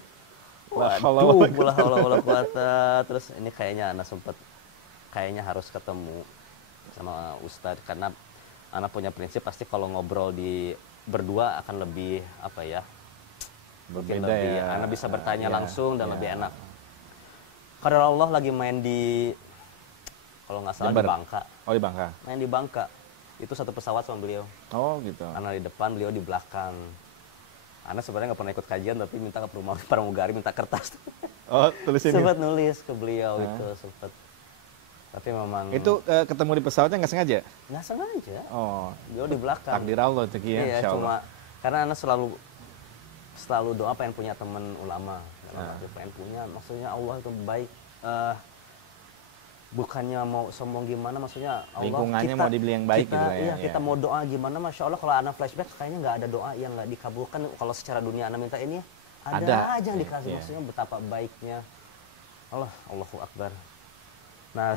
Waduh, bola kuata. Terus ini kayaknya Ana kayaknya harus ketemu sama Ustadz, karena Ana punya prinsip pasti kalau ngobrol di berdua akan lebih apa ya? Mungkin Berbeda lebih ya. Ana bisa bertanya Ya, langsung dan ya. lebih enak. Karena Allah lagi main di, kalau nggak salah, Jember. di Bangka. Oh, di Bangka. Main di Bangka. Itu satu pesawat sama beliau. Oh, gitu. Ana di depan, beliau di belakang. Ana sebenarnya nggak pernah ikut kajian, tapi minta ke pramugari, minta kertas. Oh, tulisin. Sempat nulis ke beliau itu, sempat. Tapi memang Itu ketemu di pesawatnya nggak sengaja? nggak sengaja. Oh, Beliau di belakang. takdir Allah tuh ya, Iya, Insya Allah. cuma karena Ana selalu doa pengen punya teman ulama. Pengen punya, maksudnya Allah itu baik. Bukannya mau sombong gimana, maksudnya Allah, Lingkungannya mau dibeli yang baik kita, gitu ya. Iya, kita mau doa gimana, Masya Allah kalau Ana flashback kayaknya nggak ada doa yang nggak dikabulkan. Kalau secara dunia Ana minta ini, ada aja yang dikasih. Iya. Maksudnya betapa baiknya Allahu Akbar. Nah,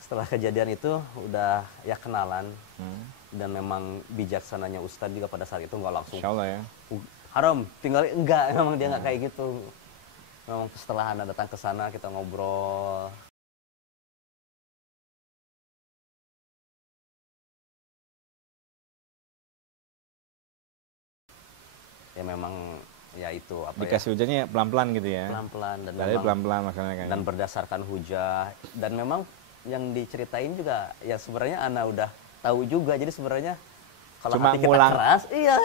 setelah kejadian itu udah ya kenalan. Dan memang bijaksananya Ustadz juga pada saat itu nggak langsung Insya Allah ya. haram tinggal, enggak, memang dia nggak kayak gitu. Memang setelah Ana datang ke sana kita ngobrol. Ya memang ya itu apa Dikasih hujannya pelan-pelan gitu ya. pelan-pelan dan Dari memang pelan-pelan maksudnya kan. dan berdasarkan hujah, dan memang yang diceritain juga ya sebenarnya Ana udah tahu juga. Jadi sebenarnya kalau Cuma hati kita ngulang. keras, iya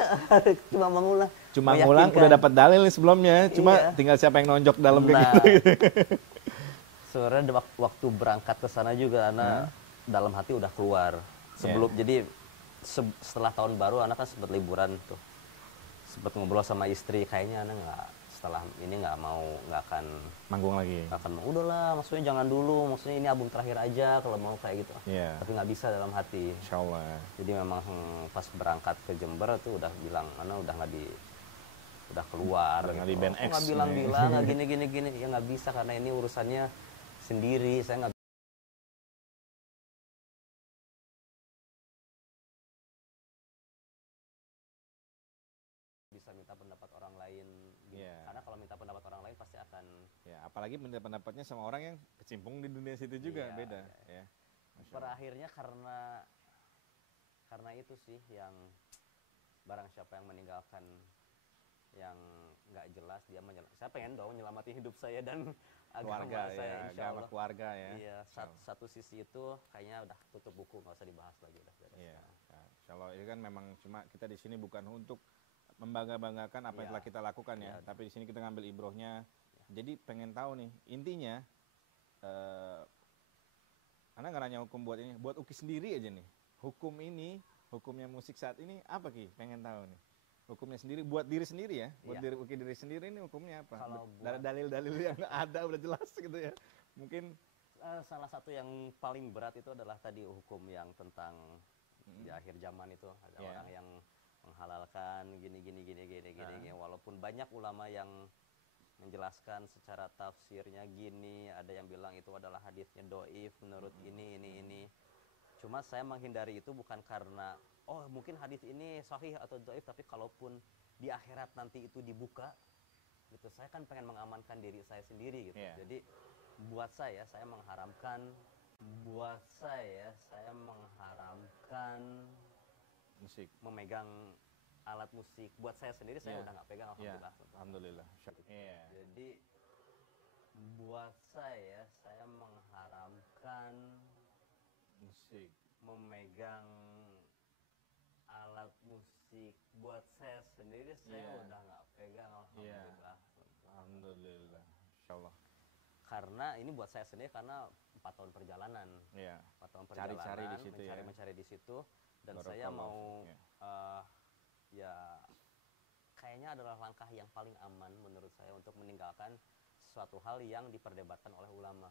cuma mengulang. Cuma ngulang udah dapat dalil nih sebelumnya, cuma Iya. tinggal siapa yang nonjok dalam kayak Nah, gitu. sebenarnya waktu berangkat ke sana juga Ana dalam hati udah keluar. Sebelum jadi setelah tahun baru Ana kan sempat liburan tuh. Sempat ngobrol sama istri, kayaknya Ana setelah ini nggak akan Manggung lagi. udahlah, maksudnya jangan dulu, maksudnya ini album terakhir aja kalau mau kayak gitu. Iya. Tapi nggak bisa dalam hati. Insya Allah. Jadi memang pas berangkat ke Jember tuh udah bilang Ana udah keluar. Udah nggak di gitu. band Kok X nggak nih. bilang-bilang nggak gini ya nggak bisa karena ini urusannya sendiri. Saya nggak bisa minta pendapat orang lain. Iya. Karena kalau minta pendapat orang lain pasti akan Ya, apalagi minta pendapatnya sama orang yang kecimpung di dunia situ juga, Iya, beda. iya. Ya. Masya Allah. berakhirnya karena itu sih yang barang siapa yang meninggalkan yang nggak jelas, saya pengen dong nyelamati hidup saya dan agama Keluarga saya, ya, insya agama Allah. keluarga ya. Iya, Insya Allah. satu sisi itu kayaknya udah tutup buku, nggak usah dibahas lagi, udah beres. Iya. Ya, Insya Allah ini kan memang cuma kita di sini bukan untuk membangga-banggakan apa yang Iya. telah kita lakukan ya, Iya. tapi di sini kita ngambil ibrohnya. Jadi pengen tahu nih, intinya Anda nggak nanya hukum buat ini, buat Uki sendiri aja nih. Hukumnya musik saat ini apa Ki? Pengen tahu nih. Hukumnya sendiri buat diri sendiri ya, buat Iya. diri sendiri ini hukumnya apa? Kalau Dari dalil-dalil yang ada udah jelas gitu ya. Mungkin Salah satu yang paling berat itu adalah tadi hukum yang tentang di akhir zaman itu ada Iya. orang yang menghalalkan gini. Walaupun banyak ulama yang menjelaskan secara tafsirnya gini, ada yang bilang itu adalah hadisnya doif menurut ini. Cuma saya menghindari itu bukan karena mungkin hadis ini sahih atau doif, tapi kalaupun di akhirat nanti itu dibuka gitu, saya kan pengen mengamankan diri saya sendiri gitu. Iya. Jadi buat saya mengharamkan musik. memegang alat musik. Buat saya sendiri saya Iya. udah nggak pegang, Iya. alhamdulillah. Alhamdulillah. Iya. Jadi buat saya mengharamkan Musik. memegang alat musik. Buat saya sendiri saya Iya. udah nggak pegang, Iya. alhamdulillah. Alhamdulillah. Insyaallah. Karena ini buat saya sendiri karena 4 tahun perjalanan. Iya. 4 tahun Cari-cari perjalanan, di situ ya. mencari di situ, dan Barakallahu saya mau fiik, ya kayaknya adalah langkah yang paling aman menurut saya untuk meninggalkan sesuatu hal yang diperdebatkan oleh ulama.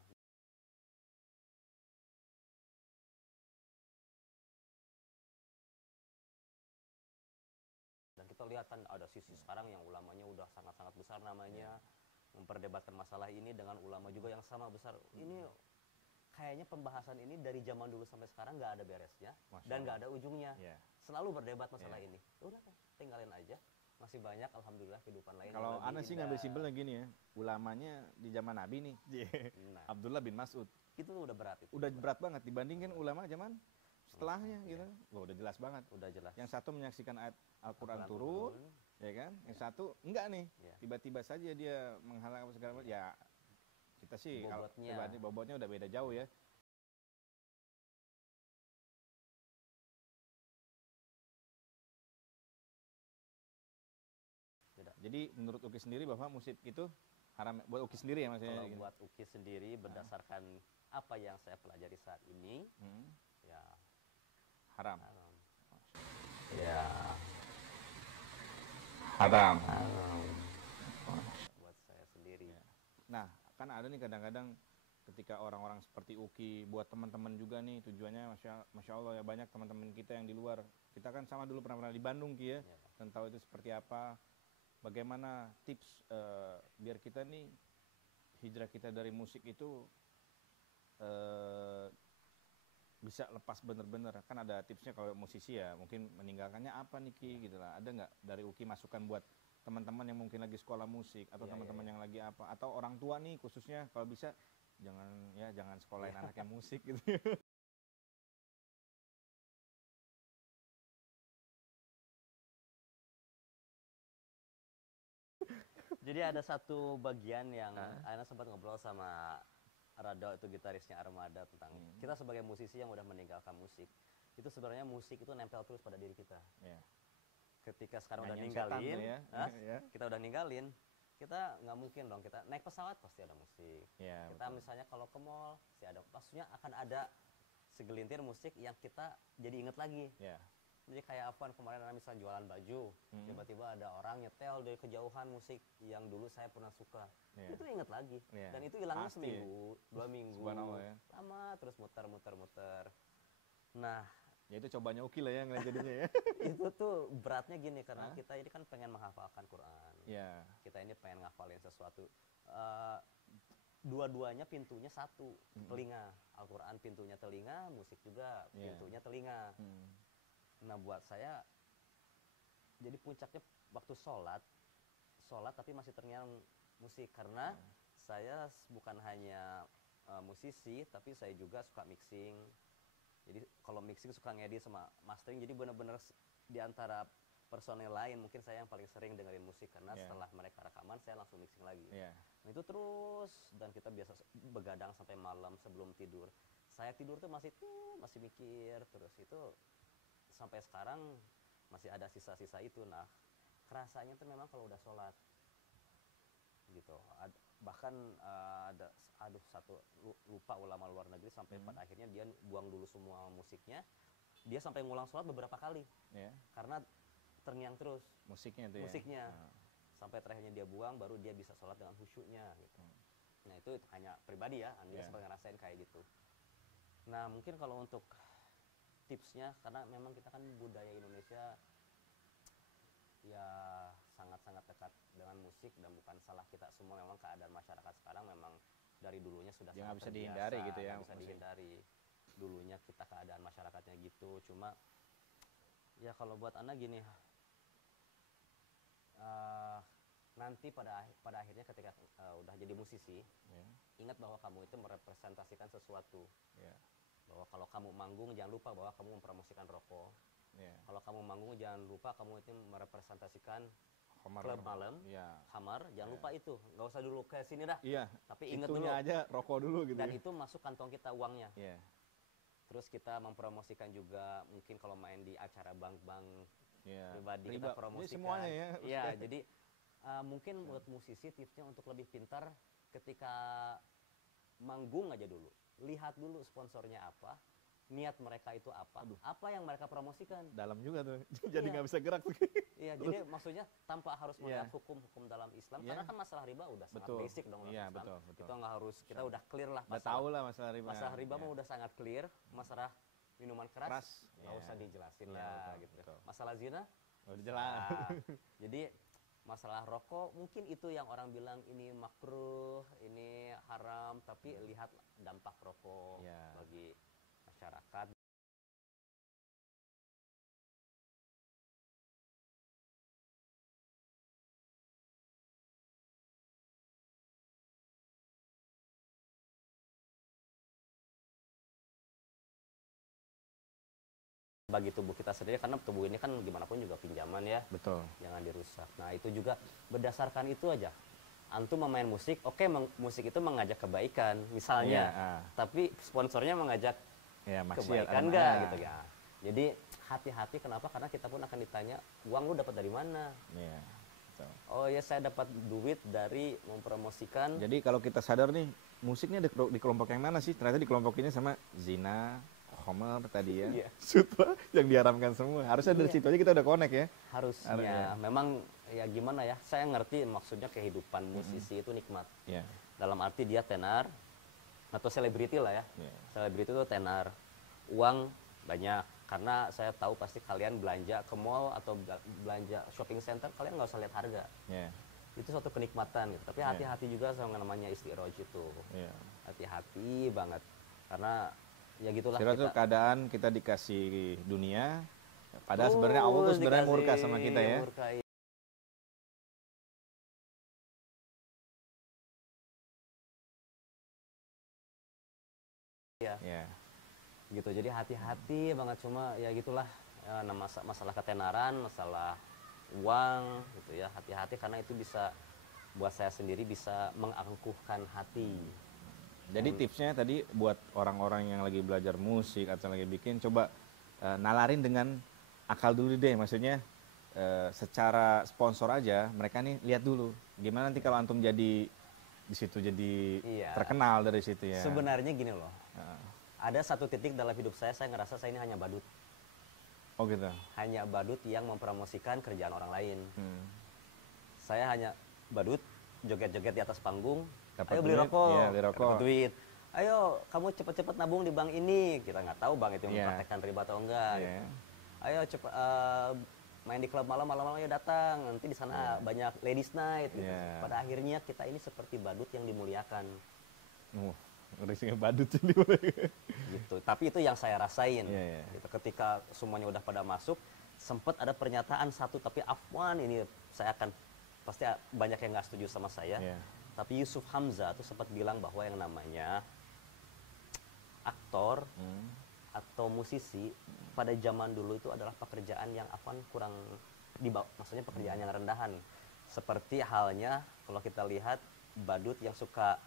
Dan kita lihat kan ada sisi sekarang yang ulamanya udah sangat-sangat besar namanya, memperdebatkan masalah ini dengan ulama juga yang sama besar. Ini kayaknya pembahasan ini dari zaman dulu sampai sekarang nggak ada beresnya dan nggak ada ujungnya. Selalu berdebat masalah ini. Udah, tinggalin aja. Masih banyak alhamdulillah kehidupan lain. Kalau Ana sih ngambil simpelnya gini ya, ulamanya di zaman Nabi nih, Nah, Abdullah bin Mas'ud. itu udah berat itu. Udah berat banget dibandingkan ulama zaman setelahnya gitu. Wah, udah jelas banget. Udah jelas. Yang satu menyaksikan ayat Al-Qur'an turun, ya kan? Yang satu enggak nih. Tiba-tiba saja dia menghalang apa segala macam. Ya kita sih kalau pribadi bobotnya udah beda jauh ya. Beda. Jadi menurut Uki sendiri bahwa musik itu haram buat Uki sendiri ya maksudnya? Kalau buat Uki sendiri berdasarkan apa yang saya pelajari saat ini, ya haram. Ya Haram. Buat saya sendiri. Nah, kan ada nih kadang-kadang ketika orang-orang seperti Uki buat teman-teman juga nih tujuannya masya Allah ya banyak teman-teman kita yang di luar. Kita kan sama dulu pernah di Bandung Ki ya, dan tahu itu seperti apa. Bagaimana tips biar kita nih hijrah kita dari musik itu bisa lepas bener-bener. Kan ada tipsnya kalau musisi ya mungkin meninggalkannya apa nih Ki gitu lah. Ada nggak dari Uki masukan buat teman-teman yang mungkin lagi sekolah musik atau teman-teman yang lagi apa atau orang tua nih khususnya kalau bisa jangan sekolahin anaknya musik gitu. Jadi ada satu bagian yang Ana sempat ngobrol sama Rado, itu gitarisnya Armada, tentang kita sebagai musisi yang udah meninggalkan musik. Itu sebenarnya musik itu nempel terus pada diri kita. Ketika sekarang udah ninggalin, kita udah ninggalin, kita nggak mungkin dong kita naik pesawat pasti ada musik. Kita misalnya kalau ke mall pasti ada, maksudnya akan ada segelintir musik yang kita jadi inget lagi. Jadi kayak Afwan kemarin misalnya jualan baju, tiba-tiba ada orang nyetel dari kejauhan musik yang dulu saya pernah suka. Itu inget lagi. Dan itu hilangnya seminggu, 2 minggu. Lama terus muter. Nah, ya itu cobanya Uki lah ya ngeliat jadinya ya. Itu tuh beratnya gini karena kita ini kan pengen menghafalkan Quran. Kita ini pengen ngafalin sesuatu. Dua-duanya pintunya satu, telinga. Al-Quran pintunya telinga, musik juga pintunya telinga. Nah buat saya, jadi puncaknya waktu sholat tapi masih terngiang musik. Karena saya bukan hanya musisi, tapi saya juga suka mixing. Jadi kalau mixing suka ngedit sama mastering, jadi benar-benar di antara personel lain mungkin saya yang paling sering dengerin musik. Karena setelah mereka rekaman, saya langsung mixing lagi. Nah, itu terus, dan kita biasa begadang sampai malam sebelum tidur. Saya tidur tuh masih mikir terus, itu sampai sekarang masih ada sisa-sisa itu. Nah, kerasanya tuh memang kalau udah sholat gitu. Bahkan ada satu lupa ulama luar negeri sampai pada akhirnya dia buang dulu semua musiknya. Dia sampai ngulang sholat beberapa kali. Karena terngiang terus musiknya itu musiknya. Sampai terakhirnya dia buang, baru dia bisa sholat dengan khusyuknya gitu. Nah, itu hanya pribadi ya, Anda sebagai ngerasain kayak gitu. Nah, mungkin kalau untuk tipsnya, karena memang kita kan budaya Indonesia ya sangat-sangat dekat dengan musik, dan bukan salah kita semua, memang keadaan masyarakat sekarang memang dari dulunya sudah sangat bisa dihindari gitu ya, bisa dihindari. Dulunya kita keadaan masyarakatnya gitu, cuma ya kalau buat Anda gini, nanti pada akhirnya ketika udah jadi musisi, ingat bahwa kamu itu merepresentasikan sesuatu. Bahwa kalau kamu manggung jangan lupa bahwa kamu mempromosikan rokok. Kalau kamu manggung jangan lupa kamu itu merepresentasikan klub malam, Khamar, jangan lupa itu. Nggak usah dulu ke sini dah. Tapi ingat dulu aja rokok dulu gitu. Dan itu masuk kantong kita uangnya. Terus kita mempromosikan juga, mungkin kalau main di acara bank-bank pribadi kita promosikan. Semuanya ya. Jadi mungkin buat musisi tipsnya untuk lebih pintar ketika manggung aja dulu. Lihat dulu sponsornya apa, niat mereka itu apa, apa yang mereka promosikan. Dalam juga tuh, jadi nggak bisa gerak. Jadi maksudnya tanpa harus melihat hukum dalam Islam, karena kan masalah riba udah sangat basic dong dalam Islam. Kita nggak harus, kita udah clear lah. Udah tahu lah masalah riba. Masalah riba mah udah sangat clear. Masalah minuman keras nggak usah dijelasin lah gitu. Masalah zina Oh, jelas. Nah, jadi masalah rokok mungkin itu yang orang bilang ini makruh, ini haram, tapi lihat dampak rokok Ya. bagi masyarakat. Bagi tubuh kita sendiri, karena tubuh ini kan gimana pun juga pinjaman ya, Betul. jangan dirusak. Nah itu juga berdasarkan itu aja. Antum memain musik, oke, musik itu mengajak kebaikan misalnya, Iya, tapi sponsornya mengajak Ya, maksiat. kebaikan nggak gitu ya. Jadi hati-hati, kenapa? Karena kita pun akan ditanya, uang lu dapat dari mana? Iya. Betul. Oh ya, saya dapat duit dari mempromosikan. Jadi kalau kita sadar nih, musiknya di kelompok yang mana sih? Ternyata di kelompok ini sama zina, homer tadi ya. Iya. Sutwa yang diharamkan semua. Harusnya dari Iya. situ aja kita udah connect ya. Harusnya, Ya. memang ya gimana ya, saya ngerti maksudnya kehidupan musisi itu nikmat. Iya. Dalam arti dia tenar, atau selebriti lah ya. Iya. Selebriti itu tenar, uang banyak. Karena saya tahu pasti kalian belanja ke mall atau belanja shopping center, kalian nggak usah lihat harga. Iya. Itu suatu kenikmatan gitu. Tapi Iya. hati-hati juga sama namanya istiroj itu. Iya. Hati-hati banget. Karena ya gitulah Kira tuh kita. keadaan kita dikasih dunia, padahal sebenarnya Allah tuh sebenarnya Dikasih murka sama kita ya. murka, iya. Iya. Gitu, jadi hati-hati banget. Cuma ya gitulah ya, masalah ketenaran, masalah uang gitu ya, hati-hati karena itu bisa buat saya sendiri bisa mengangkuhkan hati. Jadi tipsnya tadi buat orang-orang yang lagi belajar musik atau lagi bikin, coba nalarin dengan akal dulu deh. Maksudnya secara sponsor aja, mereka nih lihat dulu gimana nanti kalau antum jadi di situ jadi Iya. terkenal dari situ ya. Sebenarnya gini loh, Heeh. ada satu titik dalam hidup saya ngerasa saya ini hanya badut. Oh gitu. Hanya badut yang mempromosikan kerjaan orang lain. Hmm. Saya hanya badut, joget-joget di atas panggung. Dapat Ayo beli duit, rokok, iya, beli rokok. dapat duit. Ayo kamu cepet-cepet nabung di bank ini. Kita nggak tahu bank itu Iya. mempraktekkan riba atau enggak. Iya. Gitu. Ayo cepet main di klub malam ayo datang. Nanti di sana banyak ladies night. Gitu. Iya. Pada akhirnya kita ini seperti badut yang dimuliakan. Risiko badut jadi Gitu. Tapi itu yang saya rasain. Iya, iya. Gitu. Ketika semuanya udah pada masuk, sempat ada pernyataan satu, tapi afwan ini saya akan pasti banyak yang nggak setuju sama saya. Iya. Tapi Yusuf Hamzah tuh sempat bilang bahwa yang namanya aktor atau musisi pada zaman dulu itu adalah pekerjaan yang afwan kurang maksudnya pekerjaan yang rendahan. Seperti halnya kalau kita lihat badut yang suka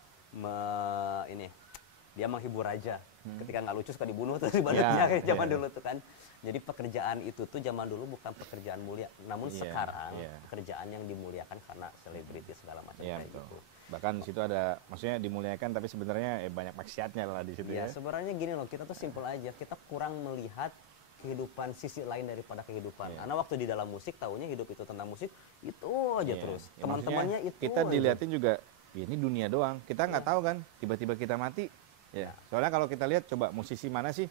dia menghibur raja. Ketika nggak lucu suka dibunuh tuh si badutnya kayak zaman dulu tuh kan. Jadi pekerjaan itu tuh zaman dulu bukan pekerjaan mulia, namun sekarang pekerjaan yang dimuliakan karena selebriti segala macam Iya, kayak betul. gitu. Bahkan di situ ada, maksudnya dimuliakan tapi sebenarnya banyak maksiatnya lah di situ Ya, ya. sebenarnya gini loh, kita tuh simpel aja, kita kurang melihat kehidupan sisi lain daripada kehidupan. Iya. Karena waktu di dalam musik tahunya hidup itu tentang musik itu aja Iya. terus. Ya, Teman-temannya maksudnya itu kita aja. dilihatin juga, ya ini dunia doang. Kita nggak tahu kan, tiba-tiba kita mati. Ya. Soalnya kalau kita lihat, coba musisi mana sih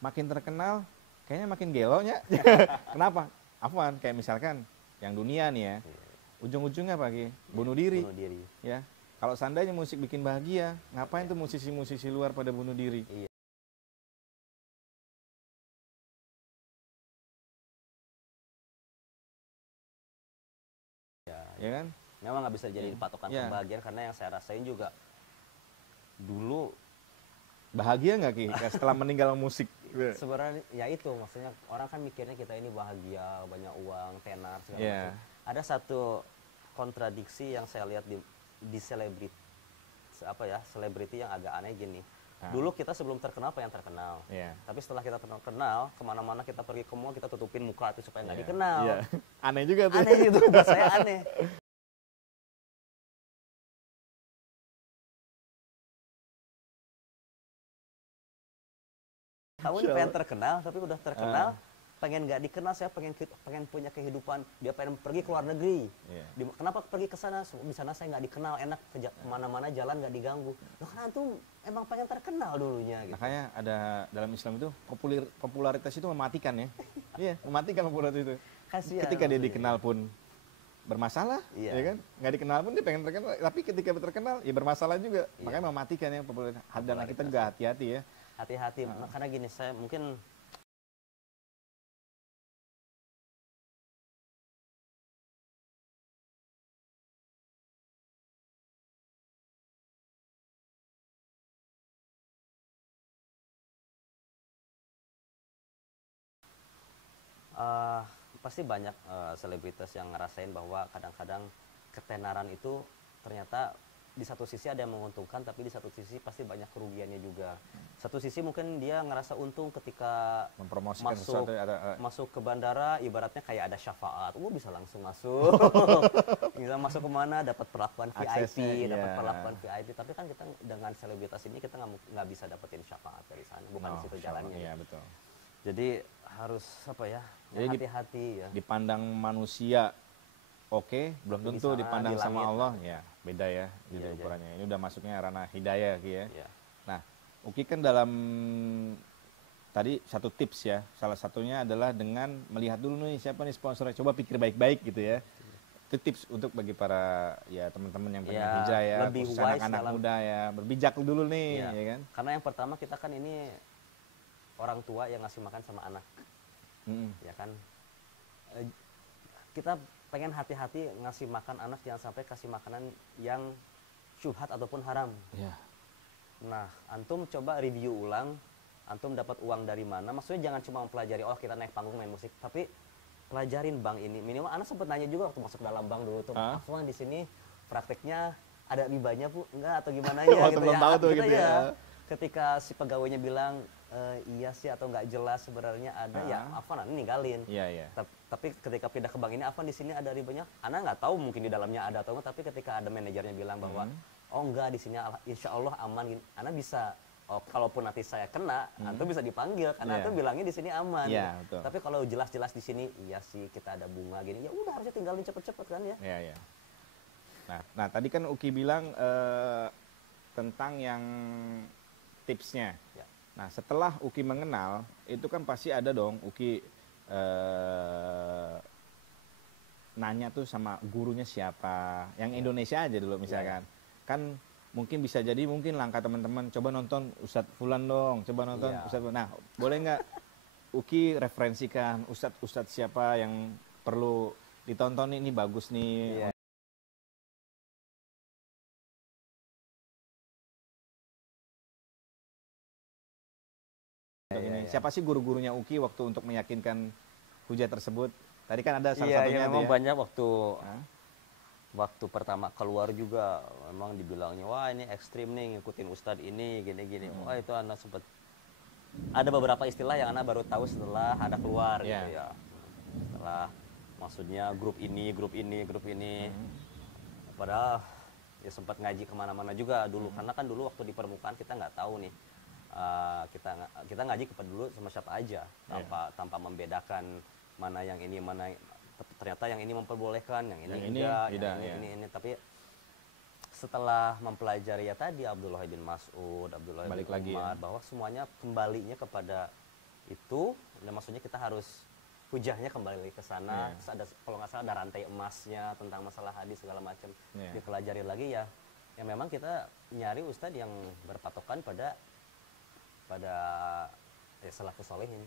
makin terkenal, kayaknya makin gelonya. Kenapa? Afwan, kayak misalkan yang dunia nih ya, ujung-ujungnya apa Ki? Bunuh diri. Bunuh diri. Ya. Kalau seandainya musik bikin bahagia, ngapain tuh musisi-musisi luar pada bunuh diri? Iya. Ya kan? Memang nggak bisa jadi patokan Iya. kebahagiaan, karena yang saya rasain juga dulu Bahagia nggak Ki setelah meninggal musik? sebenarnya ya itu maksudnya orang kan mikirnya kita ini bahagia, banyak uang, tenar segala Iya. macam. Ada satu kontradiksi yang saya lihat di selebriti selebriti yang agak aneh gini. Dulu kita sebelum terkenal pengen terkenal. Iya. Tapi setelah kita terkenal, kemana-mana kita pergi ke mall, kita tutupin muka itu supaya nggak Iya. dikenal. Iya. Aneh juga tuh. Aneh itu, buat saya aneh. Kamu ini pengen terkenal, tapi udah terkenal, pengen nggak dikenal, saya pengen punya kehidupan. Dia pengen pergi ke luar negeri. Iya. Kenapa pergi ke sana? Di sana saya nggak dikenal, enak kemana-mana jalan nggak diganggu. Loh kan antum emang pengen terkenal dulunya. Gitu. Makanya ada dalam Islam itu popularitas itu mematikan ya. Iya, mematikan popularitas itu. Kasihan ketika dia maksudnya. dikenal pun bermasalah, Iya. ya kan? Nggak dikenal pun dia pengen terkenal, tapi ketika terkenal ya bermasalah juga. Iya. Makanya mematikan ya popularitas. Dan kita Popularitas. juga hati-hati ya. Hati-hati, karena gini, saya mungkin eh, pasti banyak selebritas yang ngerasain bahwa kadang-kadang ketenaran itu ternyata di satu sisi ada yang menguntungkan, tapi di satu sisi pasti banyak kerugiannya juga. Satu sisi mungkin dia ngerasa untung ketika Mempromosikan masuk sesuatu masuk ke bandara, ibaratnya kayak ada syafaat, bisa langsung masuk. Bisa masuk kemana, dapat perlakuan Aksesnya, VIP, dapat iya. perlakuan VIP. Tapi kan kita dengan selebritas ini kita nggak bisa dapetin syafaat dari sana, bukan di situ jalannya. Iya, betul. Jadi harus apa ya, Jadi hati-hati ya. Dipandang manusia oke, belum Tapi di tentu sana, dipandang di sama langit, Allah ya, beda ya gitu Iya, iya. ukurannya. Ini udah masuknya ranah hidayah Ki ya. Ya. Nah, Uki kan dalam tadi satu tips ya, salah satunya adalah dengan melihat dulu nih siapa nih sponsornya, coba pikir baik-baik gitu ya. Itu tips untuk bagi para ya teman-teman yang pengen Ya, hijrah ya, lebih khusus wise anak-anak dalam- muda ya, berbijak dulu nih Iya. ya kan. Karena yang pertama kita kan ini orang tua yang ngasih makan sama anak, Mm-mm. ya kan. Kita pengen hati-hati ngasih makan anak, jangan sampai kasih makanan yang syubhat ataupun haram. Ya. Nah, antum coba review ulang, antum dapat uang dari mana? Maksudnya jangan cuma mempelajari, oh kita naik panggung main musik, tapi pelajarin bank ini. Minimal anak sempat nanya juga waktu masuk dalam bank dulu tuh, Afwan di sini prakteknya ada ribanya Bu? Enggak atau gimana ya Waktu gitu belum ya. tahu tuh Kita gitu ya. Ketika si pegawainya bilang iya sih atau nggak jelas sebenarnya ada, ya Afwan ninggalin. Iya, iya. Tapi ketika pindah ke bank ini, Afwan di sini ada ribanya. Anak nggak tahu mungkin di dalamnya ada atau enggak, tapi ketika ada manajernya bilang bahwa oh enggak, di sini insya Allah aman, anak bisa. Oh, kalaupun nanti saya kena, antum bisa dipanggil karena antum bilangnya di sini aman. Iya, betul. Tapi kalau jelas-jelas di sini, iya sih kita ada bunga gini, ya udah harusnya tinggalin cepet-cepet kan ya. Iya, iya. Nah, tadi kan Uki bilang tentang yang tipsnya. Ya. Nah, setelah Uki mengenal, itu kan pasti ada dong Uki nanya tuh sama gurunya siapa. Yang Indonesia aja dulu misalkan. Kan mungkin bisa jadi mungkin langkah teman-teman coba nonton Ustadz Fulan dong, coba nonton Ustadz Fulan. Nah, boleh nggak Uki referensikan Ustadz siapa yang perlu ditonton ini bagus nih. Iya. Siapa sih guru-gurunya Uki waktu untuk meyakinkan hujah tersebut? Tadi kan ada salah Iya, satunya memang tuh ya. banyak waktu pertama keluar juga memang dibilangnya wah ini ekstrim nih ngikutin Ustadz ini gini-gini. Wah itu anak sempat ada beberapa istilah yang anak baru tahu setelah ada keluar gitu ya. Setelah maksudnya grup ini. Padahal ya sempat ngaji kemana-mana juga dulu, karena kan dulu waktu di permukaan kita nggak tahu nih. Kita ngaji kepada dulu sama siapa aja tanpa membedakan mana yang ini, mana ternyata yang ini memperbolehkan, yang ini enggak, ini. Tapi setelah mempelajari ya tadi Abdullah bin Mas'ud, Abdullah bin Umar, bahwa semuanya kembalinya kepada itu, dan maksudnya kita harus hujahnya kembali ke sana. Terus ada, kalau nggak salah ada rantai emasnya tentang masalah hadis segala macam, dipelajari lagi ya. Yang memang kita nyari ustadz yang berpatokan pada ya salafus sholihin.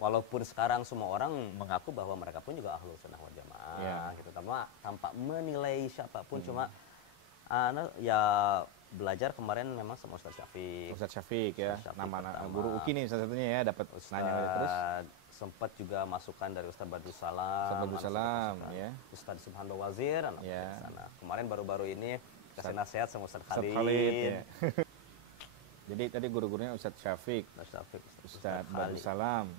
Walaupun sekarang semua orang mengaku bahwa mereka pun juga ahlu sunnah wal jamaah gitu, tanpa menilai siapapun, cuma ya belajar kemarin memang sama Ustadz Syafiq. Ustadz Syafiq ya, nama guru Uki nih salah satunya ya, dapat nanya terus. Sempat juga masukan dari Ustadz Badrus Salam. Ustadz Badrus Salam ya. Ustadz Subhan Wazir sana. Kemarin baru-baru ini kasih nasihat sama Ustadz Khalid. Ya. Jadi tadi guru-gurunya Ustadz Syafiq, Ustadz Badrus Salam,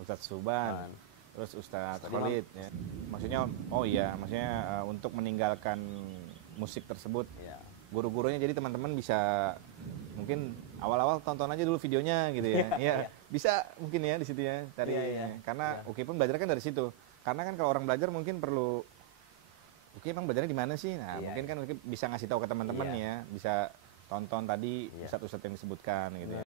Ustadz Suban, terus Ustadz Khalid ya. Maksudnya maksudnya untuk meninggalkan musik tersebut. Guru-gurunya jadi teman-teman bisa mungkin awal-awal tonton aja dulu videonya gitu ya. Iya, bisa mungkin ya di situ ya cari. Karena Uki pun belajar kan dari situ. Karena kan kalau orang belajar mungkin perlu Uki emang belajarnya di mana sih? Nah, mungkin kan Uki bisa ngasih tahu ke teman-teman ya, bisa tonton tadi ustadz-ustadz yang disebutkan gitu ya.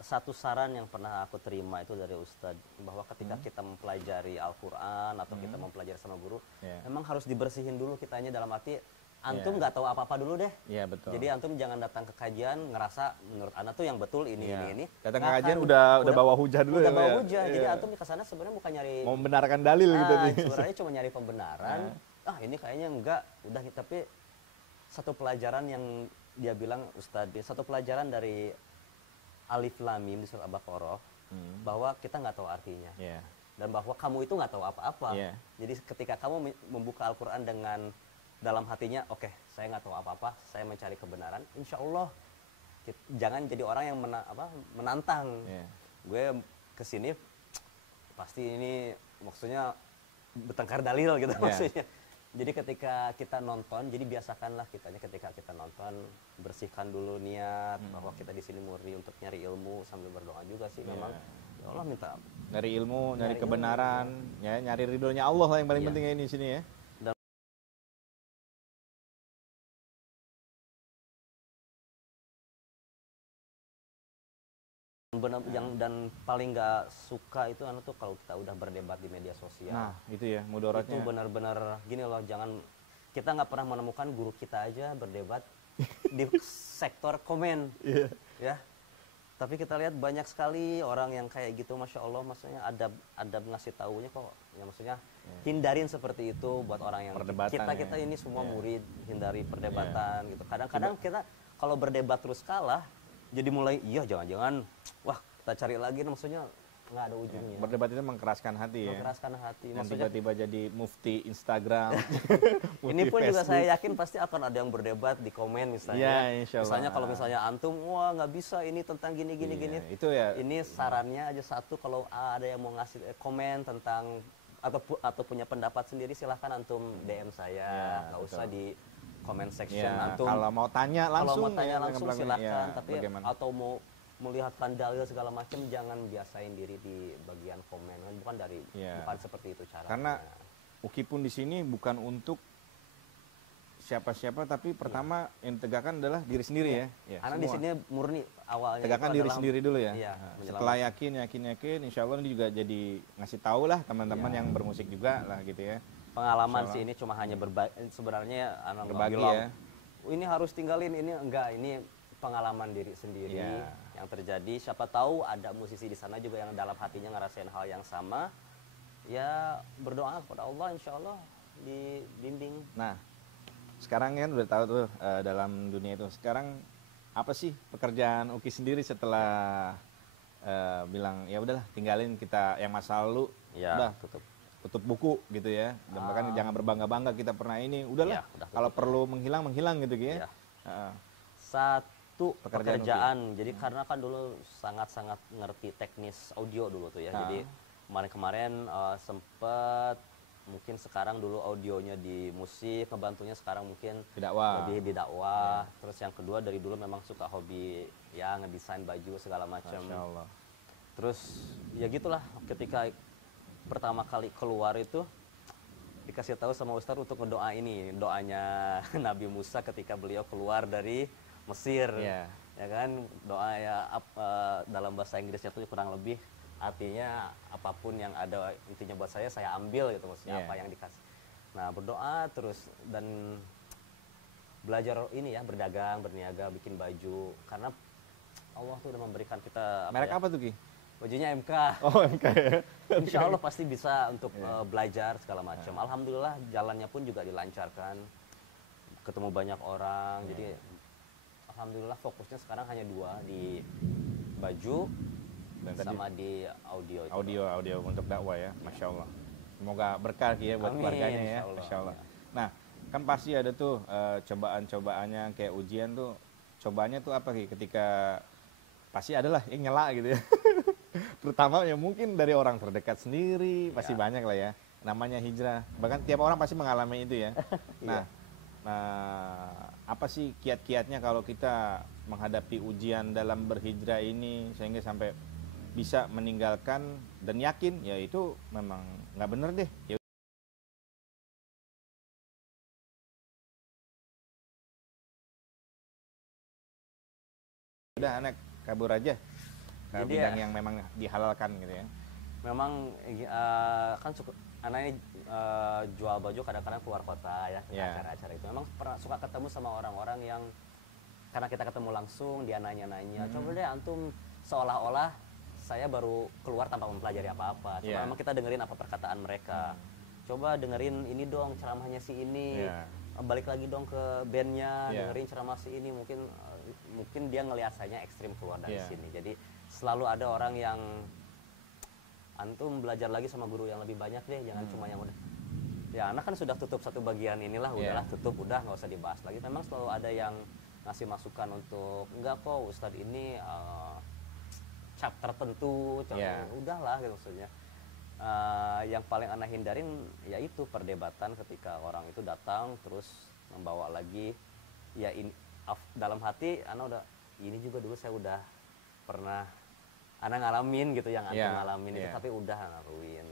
satu saran yang pernah aku terima itu dari Ustadz, bahwa ketika kita mempelajari Al-Quran atau kita mempelajari sama guru, memang harus dibersihin dulu kitanya, dalam arti antum nggak tahu apa-apa dulu deh. Iya, betul. Jadi antum jangan datang ke kajian ngerasa menurut anak tuh yang betul ini. Datang ke kajian udah bawa hujah dulu udah ya. bawa hujah. Jadi antum ke sana sebenarnya bukan nyari mau membenarkan dalil gitu nih. Sebenarnya cuma nyari pembenaran. Ini kayaknya enggak, udah, tapi satu pelajaran yang dia bilang Ustadz, satu pelajaran dari Alif Lam Mim di surat Al-Baqarah, bahwa kita nggak tahu artinya, dan bahwa kamu itu nggak tahu apa-apa. Jadi ketika kamu membuka Al-Quran dengan dalam hatinya, oke, saya nggak tahu apa-apa, saya mencari kebenaran, insya Allah jangan jadi orang yang menantang. Gue kesini pasti ini maksudnya bertengkar dalil gitu maksudnya. Jadi ketika kita nonton, jadi biasakanlah kitanya ketika kita nonton, bersihkan dulu niat bahwa kita di sini murni untuk nyari ilmu, sambil berdoa juga sih memang. Ya Allah, minta dari ilmu, nyari kebenaran, ya, nyari ridhonya Allah lah yang paling penting ini sini ya. Dan paling nggak suka itu tuh kalau kita udah berdebat di media sosial. Nah, itu ya mudaratnya. Itu benar-benar gini loh, jangan, kita nggak pernah menemukan guru kita aja berdebat di sektor komen. Ya. Tapi kita lihat banyak sekali orang yang kayak gitu, masya Allah, maksudnya ada ngasih taunya kok. Ya maksudnya hindarin seperti itu buat orang yang kita ini semua murid, hindari perdebatan gitu. Kadang-kadang kita kalau berdebat terus kalah, jadi mulai jangan-jangan wah kita cari lagi, maksudnya nggak ada ujungnya. Berdebat itu mengeraskan hati ya. Mengeraskan hati. Dan tiba-tiba jadi mufti Instagram. Ini pun Facebook. Juga saya yakin pasti akan ada yang berdebat di komen misalnya. Misalnya kalau misalnya antum, wah nggak bisa ini tentang gini. Itu ya. Ini sarannya aja satu, kalau ada yang mau ngasih komen tentang atau punya pendapat sendiri, silahkan antum DM saya, nggak usah di comment section. Antum kalau mau tanya langsung, silahkan. Tapi bagaimana? Atau mau melihatkan dalil segala macam, jangan biasain diri di bagian komen, bukan seperti itu caranya. Karena UKI pun di sini bukan untuk siapa-siapa, tapi pertama yang tegakkan adalah diri sendiri ya. Karena di sini murni awalnya tegakkan diri sendiri dulu ya. Setelah yakin, insya Allah ini juga jadi ngasih tahu lah teman-teman yang bermusik juga lah gitu ya. Pengalaman sih ini cuma hanya sebenarnya berbagi ya. Ini harus tinggalin, ini enggak, ini pengalaman diri sendiri yang terjadi. Siapa tahu ada musisi di sana juga yang dalam hatinya ngerasain hal yang sama. Ya berdoa kepada Allah, insya Allah dibimbing. Nah, sekarang kan udah tahu tuh dalam dunia itu. Sekarang apa sih pekerjaan Uki sendiri setelah bilang ya udahlah tinggalin kita yang masa lalu, udah tutup buku gitu ya. Dan bahkan jangan berbangga-bangga kita pernah ini. Udahlah, kalau perlu menghilang gitu ya. Satu pekerjaan. Jadi karena kan dulu sangat-sangat ngerti teknis audio dulu tuh ya. Jadi kemarin sempet, mungkin sekarang dulu audionya di musik, ngebantunya sekarang mungkin lebih di dakwah. Terus yang kedua, dari dulu memang suka hobi ya ngedesain baju segala macam. Terus ya gitulah, ketika pertama kali keluar itu dikasih tahu sama Ustadz untuk ngedoa ini, doanya Nabi Musa ketika beliau keluar dari Mesir, ya kan, doa ya dalam bahasa Inggrisnya itu kurang lebih artinya apapun yang ada intinya buat saya ambil gitu, maksudnya apa yang dikasih. Nah berdoa terus dan belajar ini ya, berdagang, berniaga, bikin baju, karena Allah tuh udah memberikan kita merek apa tuh Ki? Bajunya MK. Oh MK ya. Insya Allah pasti bisa untuk belajar segala macam. Alhamdulillah jalannya pun juga dilancarkan, ketemu banyak orang. Jadi alhamdulillah fokusnya sekarang hanya dua, di baju dan sama di audio. Audio untuk dakwah ya, masya Allah. Semoga berkah ya buat keluarganya ya, masya Allah. Nah kan pasti ada tuh cobaan-cobaannya, kayak ujian tuh. Cobaannya tuh apa Ki? Ketika pasti adalah yang nyela gitu ya. Terutama ya mungkin dari orang terdekat sendiri, pasti banyak lah ya. Namanya hijrah, bahkan tiap orang pasti mengalami itu ya. Nah, apa sih kiat-kiatnya kalau kita menghadapi ujian dalam berhijrah ini sehingga sampai bisa meninggalkan dan yakin ya itu memang nggak bener deh. Ya udah anak kabur aja. ke Jadi bidang yang memang dihalalkan gitu ya. memang kan suka anak ini jual baju kadang-kadang keluar kota ya ke Yeah. acara-acara itu. Memang pernah suka ketemu sama orang-orang yang karena kita ketemu langsung dia nanya-nanya, coba deh antum seolah-olah saya baru keluar tanpa mempelajari apa-apa. Coba Yeah. memang kita dengerin apa perkataan mereka. Coba dengerin ini dong ceramahnya si ini. Yeah. Balik lagi dong ke bandnya, Yeah. dengerin ceramah si ini. Mungkin dia ngelihat saya ekstrim keluar dari Yeah. sini. Jadi selalu ada orang yang antum belajar lagi sama guru yang lebih banyak deh, jangan cuma yang udah. Ya anak kan sudah tutup satu bagian inilah, udahlah tutup, udah nggak usah dibahas lagi. Memang selalu ada yang ngasih masukan untuk enggak kok Ustadz ini cap tertentu, udahlah gitu maksudnya. Yang paling anak hindarin yaitu perdebatan ketika orang itu datang terus membawa lagi ya dalam hati anak udah ini juga dulu saya udah pernah anak ngalamin gitu yang antum ngalamin itu tapi udah ngaluin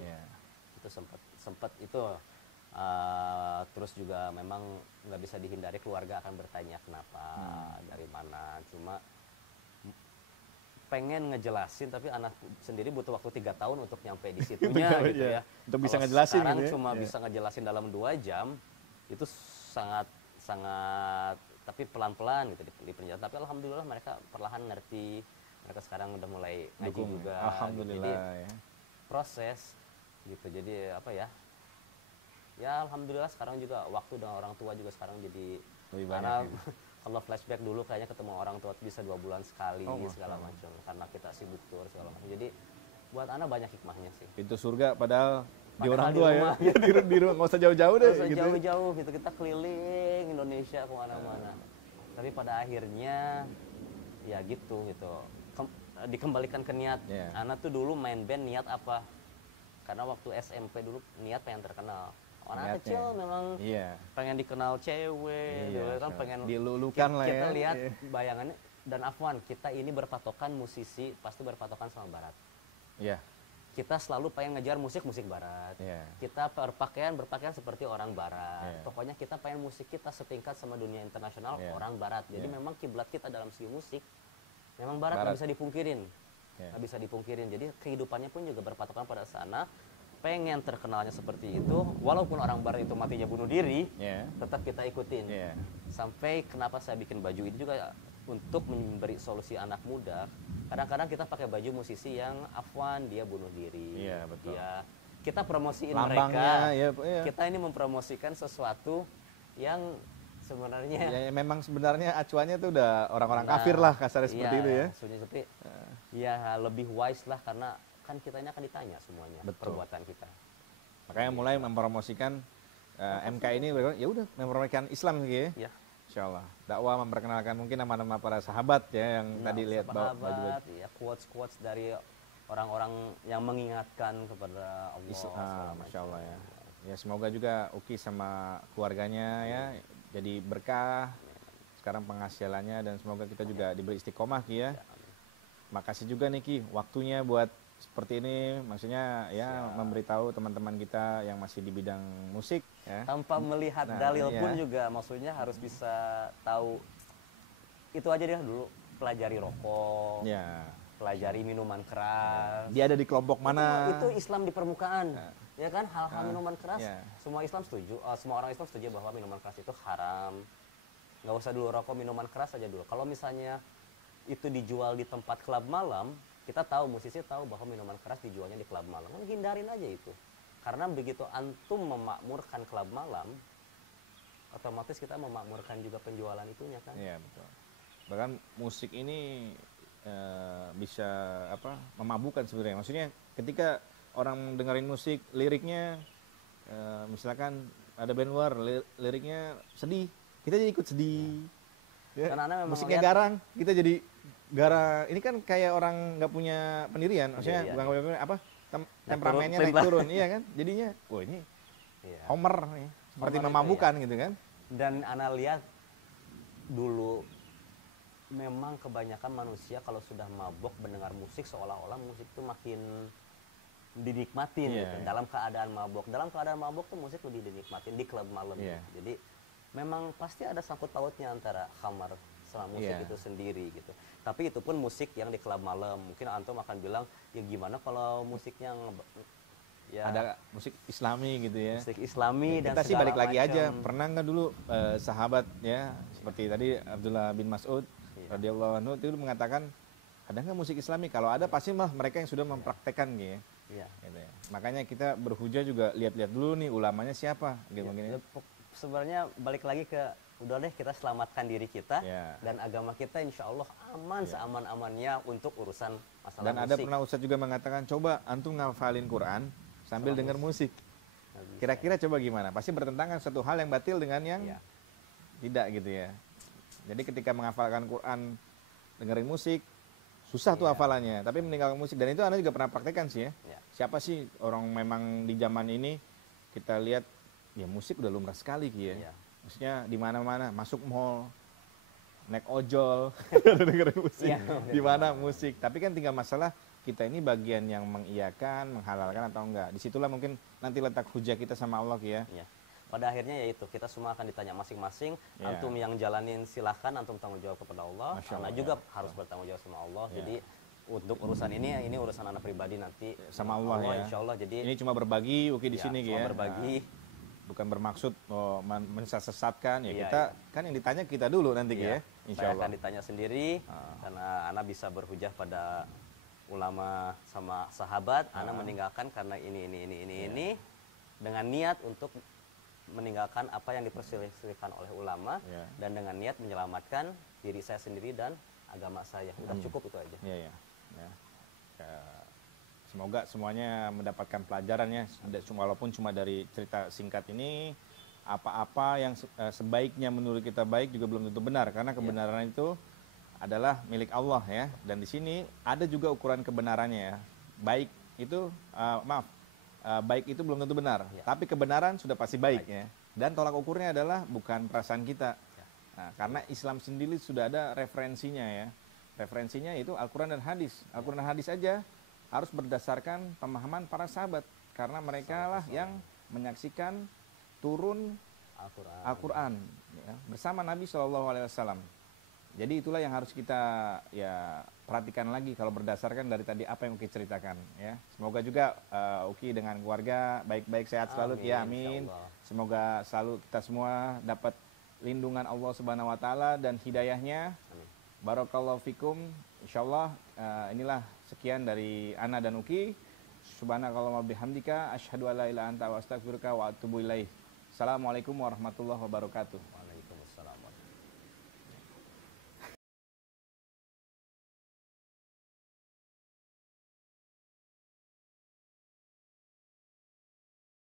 itu sempet itu terus juga memang nggak bisa dihindari keluarga akan bertanya kenapa dari mana, cuma pengen ngejelasin tapi anak sendiri butuh waktu 3 tahun untuk nyampe di situnya gitu ya. Untuk bisa Kalau ngejelasin sekarang gitu ya. cuma bisa ngejelasin dalam 2 jam itu sangat tapi pelan-pelan gitu di penjelasan. Tapi alhamdulillah mereka perlahan ngerti. Mereka sekarang udah mulai ngaji juga. Alhamdulillah jadi, ya. Proses gitu. Jadi apa ya? Ya alhamdulillah sekarang juga waktu dengan orang tua juga sekarang jadi Lebih karena banyak. kalau flashback dulu kayaknya ketemu orang tua bisa 2 bulan sekali segala masya macam karena kita sibuk tour segala macam. Jadi buat anak banyak hikmahnya sih. Pintu surga padahal di Padahal orang di tua ya. rumah. Di rumah nggak usah jauh-jauh deh. Nggak usah Gitu. jauh-jauh gitu kita keliling Indonesia kemana-mana. Tapi pada akhirnya ya gitu. Dikembalikan ke niat. Anak tuh dulu main band niat apa? Karena waktu SMP dulu niat pengen terkenal. Anak kecil memang pengen dikenal cewek, kan pengen dilulukan lah ya. Kita lihat bayangannya dan Afwan, kita ini berpatokan musisi pasti berpatokan sama barat. Iya. Kita selalu pengen ngejar musik barat. Kita berpakaian seperti orang barat. Pokoknya kita pengen musik kita setingkat sama dunia internasional orang barat. Jadi memang kiblat kita dalam segi musik memang barat. Nggak bisa dipungkirin. Nggak bisa dipungkirin. Jadi kehidupannya pun juga berpatokan pada sana. Pengen terkenalnya seperti itu, walaupun orang barat itu matinya bunuh diri, tetap kita ikutin. Sampai kenapa saya bikin baju ini juga untuk memberi solusi anak muda. Kadang-kadang kita pakai baju musisi yang Afwan dia bunuh diri. Iya, betul. Kita promosiin lambangnya, mereka. Kita ini mempromosikan sesuatu yang sebenarnya memang sebenarnya acuannya tuh udah orang-orang kafir lah kasarnya seperti itu ya. Tapi ya lebih wise lah karena kan kita ini akan ditanya semuanya. Betul. Perbuatan kita. Makanya mulai mempromosikan MK ini ya udah mempromosikan Islam gitu ya. Insya Allah. Dakwah memperkenalkan mungkin nama-nama para sahabat ya yang tadi lihat baju. Ya, quotes dari orang-orang yang mengingatkan kepada Allah. Masya Allah ya. Ya semoga juga Uki sama keluarganya ya jadi berkah. Sekarang penghasilannya dan semoga kita juga diberi istiqomah Ki ya. Makasih juga nih Ki waktunya buat seperti ini, maksudnya ya memberitahu teman-teman kita yang masih di bidang musik ya. Tanpa melihat dalil pun juga maksudnya harus bisa tahu itu aja dia dulu pelajari rokok, pelajari minuman keras. Dia ada di kelompok mana? Itu Islam di permukaan. Ya kan hal-hal minuman keras semua Islam setuju, semua orang Islam setuju bahwa minuman keras itu haram. Nggak usah dulu rokok, minuman keras aja dulu. Kalau misalnya itu dijual di tempat klub malam, kita tahu, musisi tahu bahwa minuman keras dijualnya di klub malam. Hindarin aja itu. Karena begitu antum memakmurkan klub malam, otomatis kita memakmurkan juga penjualan itunya kan. Iya, betul. Bahkan musik ini bisa memabukkan sebenarnya. Maksudnya ketika orang dengerin musik, liriknya misalkan ada band luar, liriknya sedih, kita jadi ikut sedih. Karena musiknya garang, kita jadi garang. Ini kan kayak orang nggak punya pendirian, maksudnya bukan punya temperamennya naik turun, iya kan? Jadinya, ini Homer nih, seperti memabukkan gitu kan? Dan ana lihat dulu memang kebanyakan manusia kalau sudah mabok mendengar musik seolah-olah musik itu makin dinikmatin gitu. Dalam keadaan mabok tuh musik lebih dinikmatin di klub malam gitu. Jadi memang pasti ada sangkut pautnya antara khamar sama musik itu sendiri gitu. Tapi itu pun musik yang di klub malam. Mungkin antum akan bilang, ya gimana kalau musiknya ya ada musik Islami gitu ya. musik Islami dan Kita sih balik lagi macam. aja. Pernah nggak dulu sahabat ya seperti tadi Abdullah bin Mas'ud radhiyallahu anhu itu mengatakan ada nggak musik Islami? Kalau ada pasti mah mereka yang sudah mempraktekkan gitu ya. Iya. Gitu ya. Makanya kita berhujah juga lihat-lihat dulu nih ulamanya siapa gitu mungkin ya. Sebenarnya balik lagi ke udah deh kita selamatkan diri kita dan agama kita insya Allah aman seaman-amannya untuk urusan masalah dan musik. ada pernah Ustadz juga mengatakan coba antum ngafalin Quran sambil dengar musik. Kira-kira coba gimana? Pasti bertentangan satu hal yang batil dengan yang tidak gitu ya. Jadi ketika menghafalkan Quran dengerin musik susah tuh hafalannya, tapi meninggalkan musik. Dan itu Anda juga pernah praktekkan sih ya. Siapa sih orang memang di zaman ini kita lihat ya musik udah lumrah sekali Ki ya. Maksudnya di mana-mana, masuk mall, naik ojol, dengerin musik. Di mana musik. Tapi kan tinggal masalah kita ini bagian yang mengiyakan, menghalalkan atau enggak. Disitulah mungkin nanti letak hujah kita sama Allah Ki ya. Pada akhirnya yaitu kita semua akan ditanya masing-masing. Antum yang jalanin silahkan, antum tanggung jawab kepada Allah. Karena juga harus bertanggung jawab sama Allah. Jadi untuk urusan ini urusan anak pribadi nanti sama Allah ya. Insya Allah. Jadi ini cuma berbagi, Uki di sini cuma ya. Berbagi. Bukan bermaksud mensesatkan ya. Kita kan yang ditanya kita dulu nanti ya. Insya Saya Allah. akan ditanya sendiri karena anak bisa berhujah pada ulama sama sahabat. Anak meninggalkan karena ini dengan niat untuk meninggalkan apa yang diperselisihkan oleh ulama dan dengan niat menyelamatkan diri saya sendiri dan agama saya. Udah cukup itu aja. Semoga semuanya mendapatkan pelajarannya, walaupun cuma dari cerita singkat ini. Apa-apa yang sebaiknya menurut kita baik juga belum tentu benar, karena kebenaran itu adalah milik Allah ya. Dan di sini ada juga ukuran kebenarannya ya. Baik itu baik itu belum tentu benar, tapi kebenaran sudah pasti baik ya. Dan tolak ukurnya adalah bukan perasaan kita. Nah, karena Islam sendiri sudah ada referensinya ya. Referensinya itu Al-Quran dan Hadis. Al-Quran dan Hadis aja harus berdasarkan pemahaman para sahabat, karena mereka lah yang menyaksikan turun Al-Quran ya, bersama Nabi SAW. Jadi itulah yang harus kita ya perhatikan lagi kalau berdasarkan dari tadi apa yang Uki ceritakan ya. Semoga juga Uki dengan keluarga baik-baik sehat selalu ya, amin. Semoga selalu kita semua dapat lindungan Allah Subhanahu wa taala dan hidayahnya. Barakallahu fikum. Insyaallah inilah sekian dari Ana dan Uki. Subhanakallahumma bihamdika asyhadu an la ilaha illa anta wa astaghfiruka wa atubu ilaik. Assalamualaikum warahmatullahi wabarakatuh.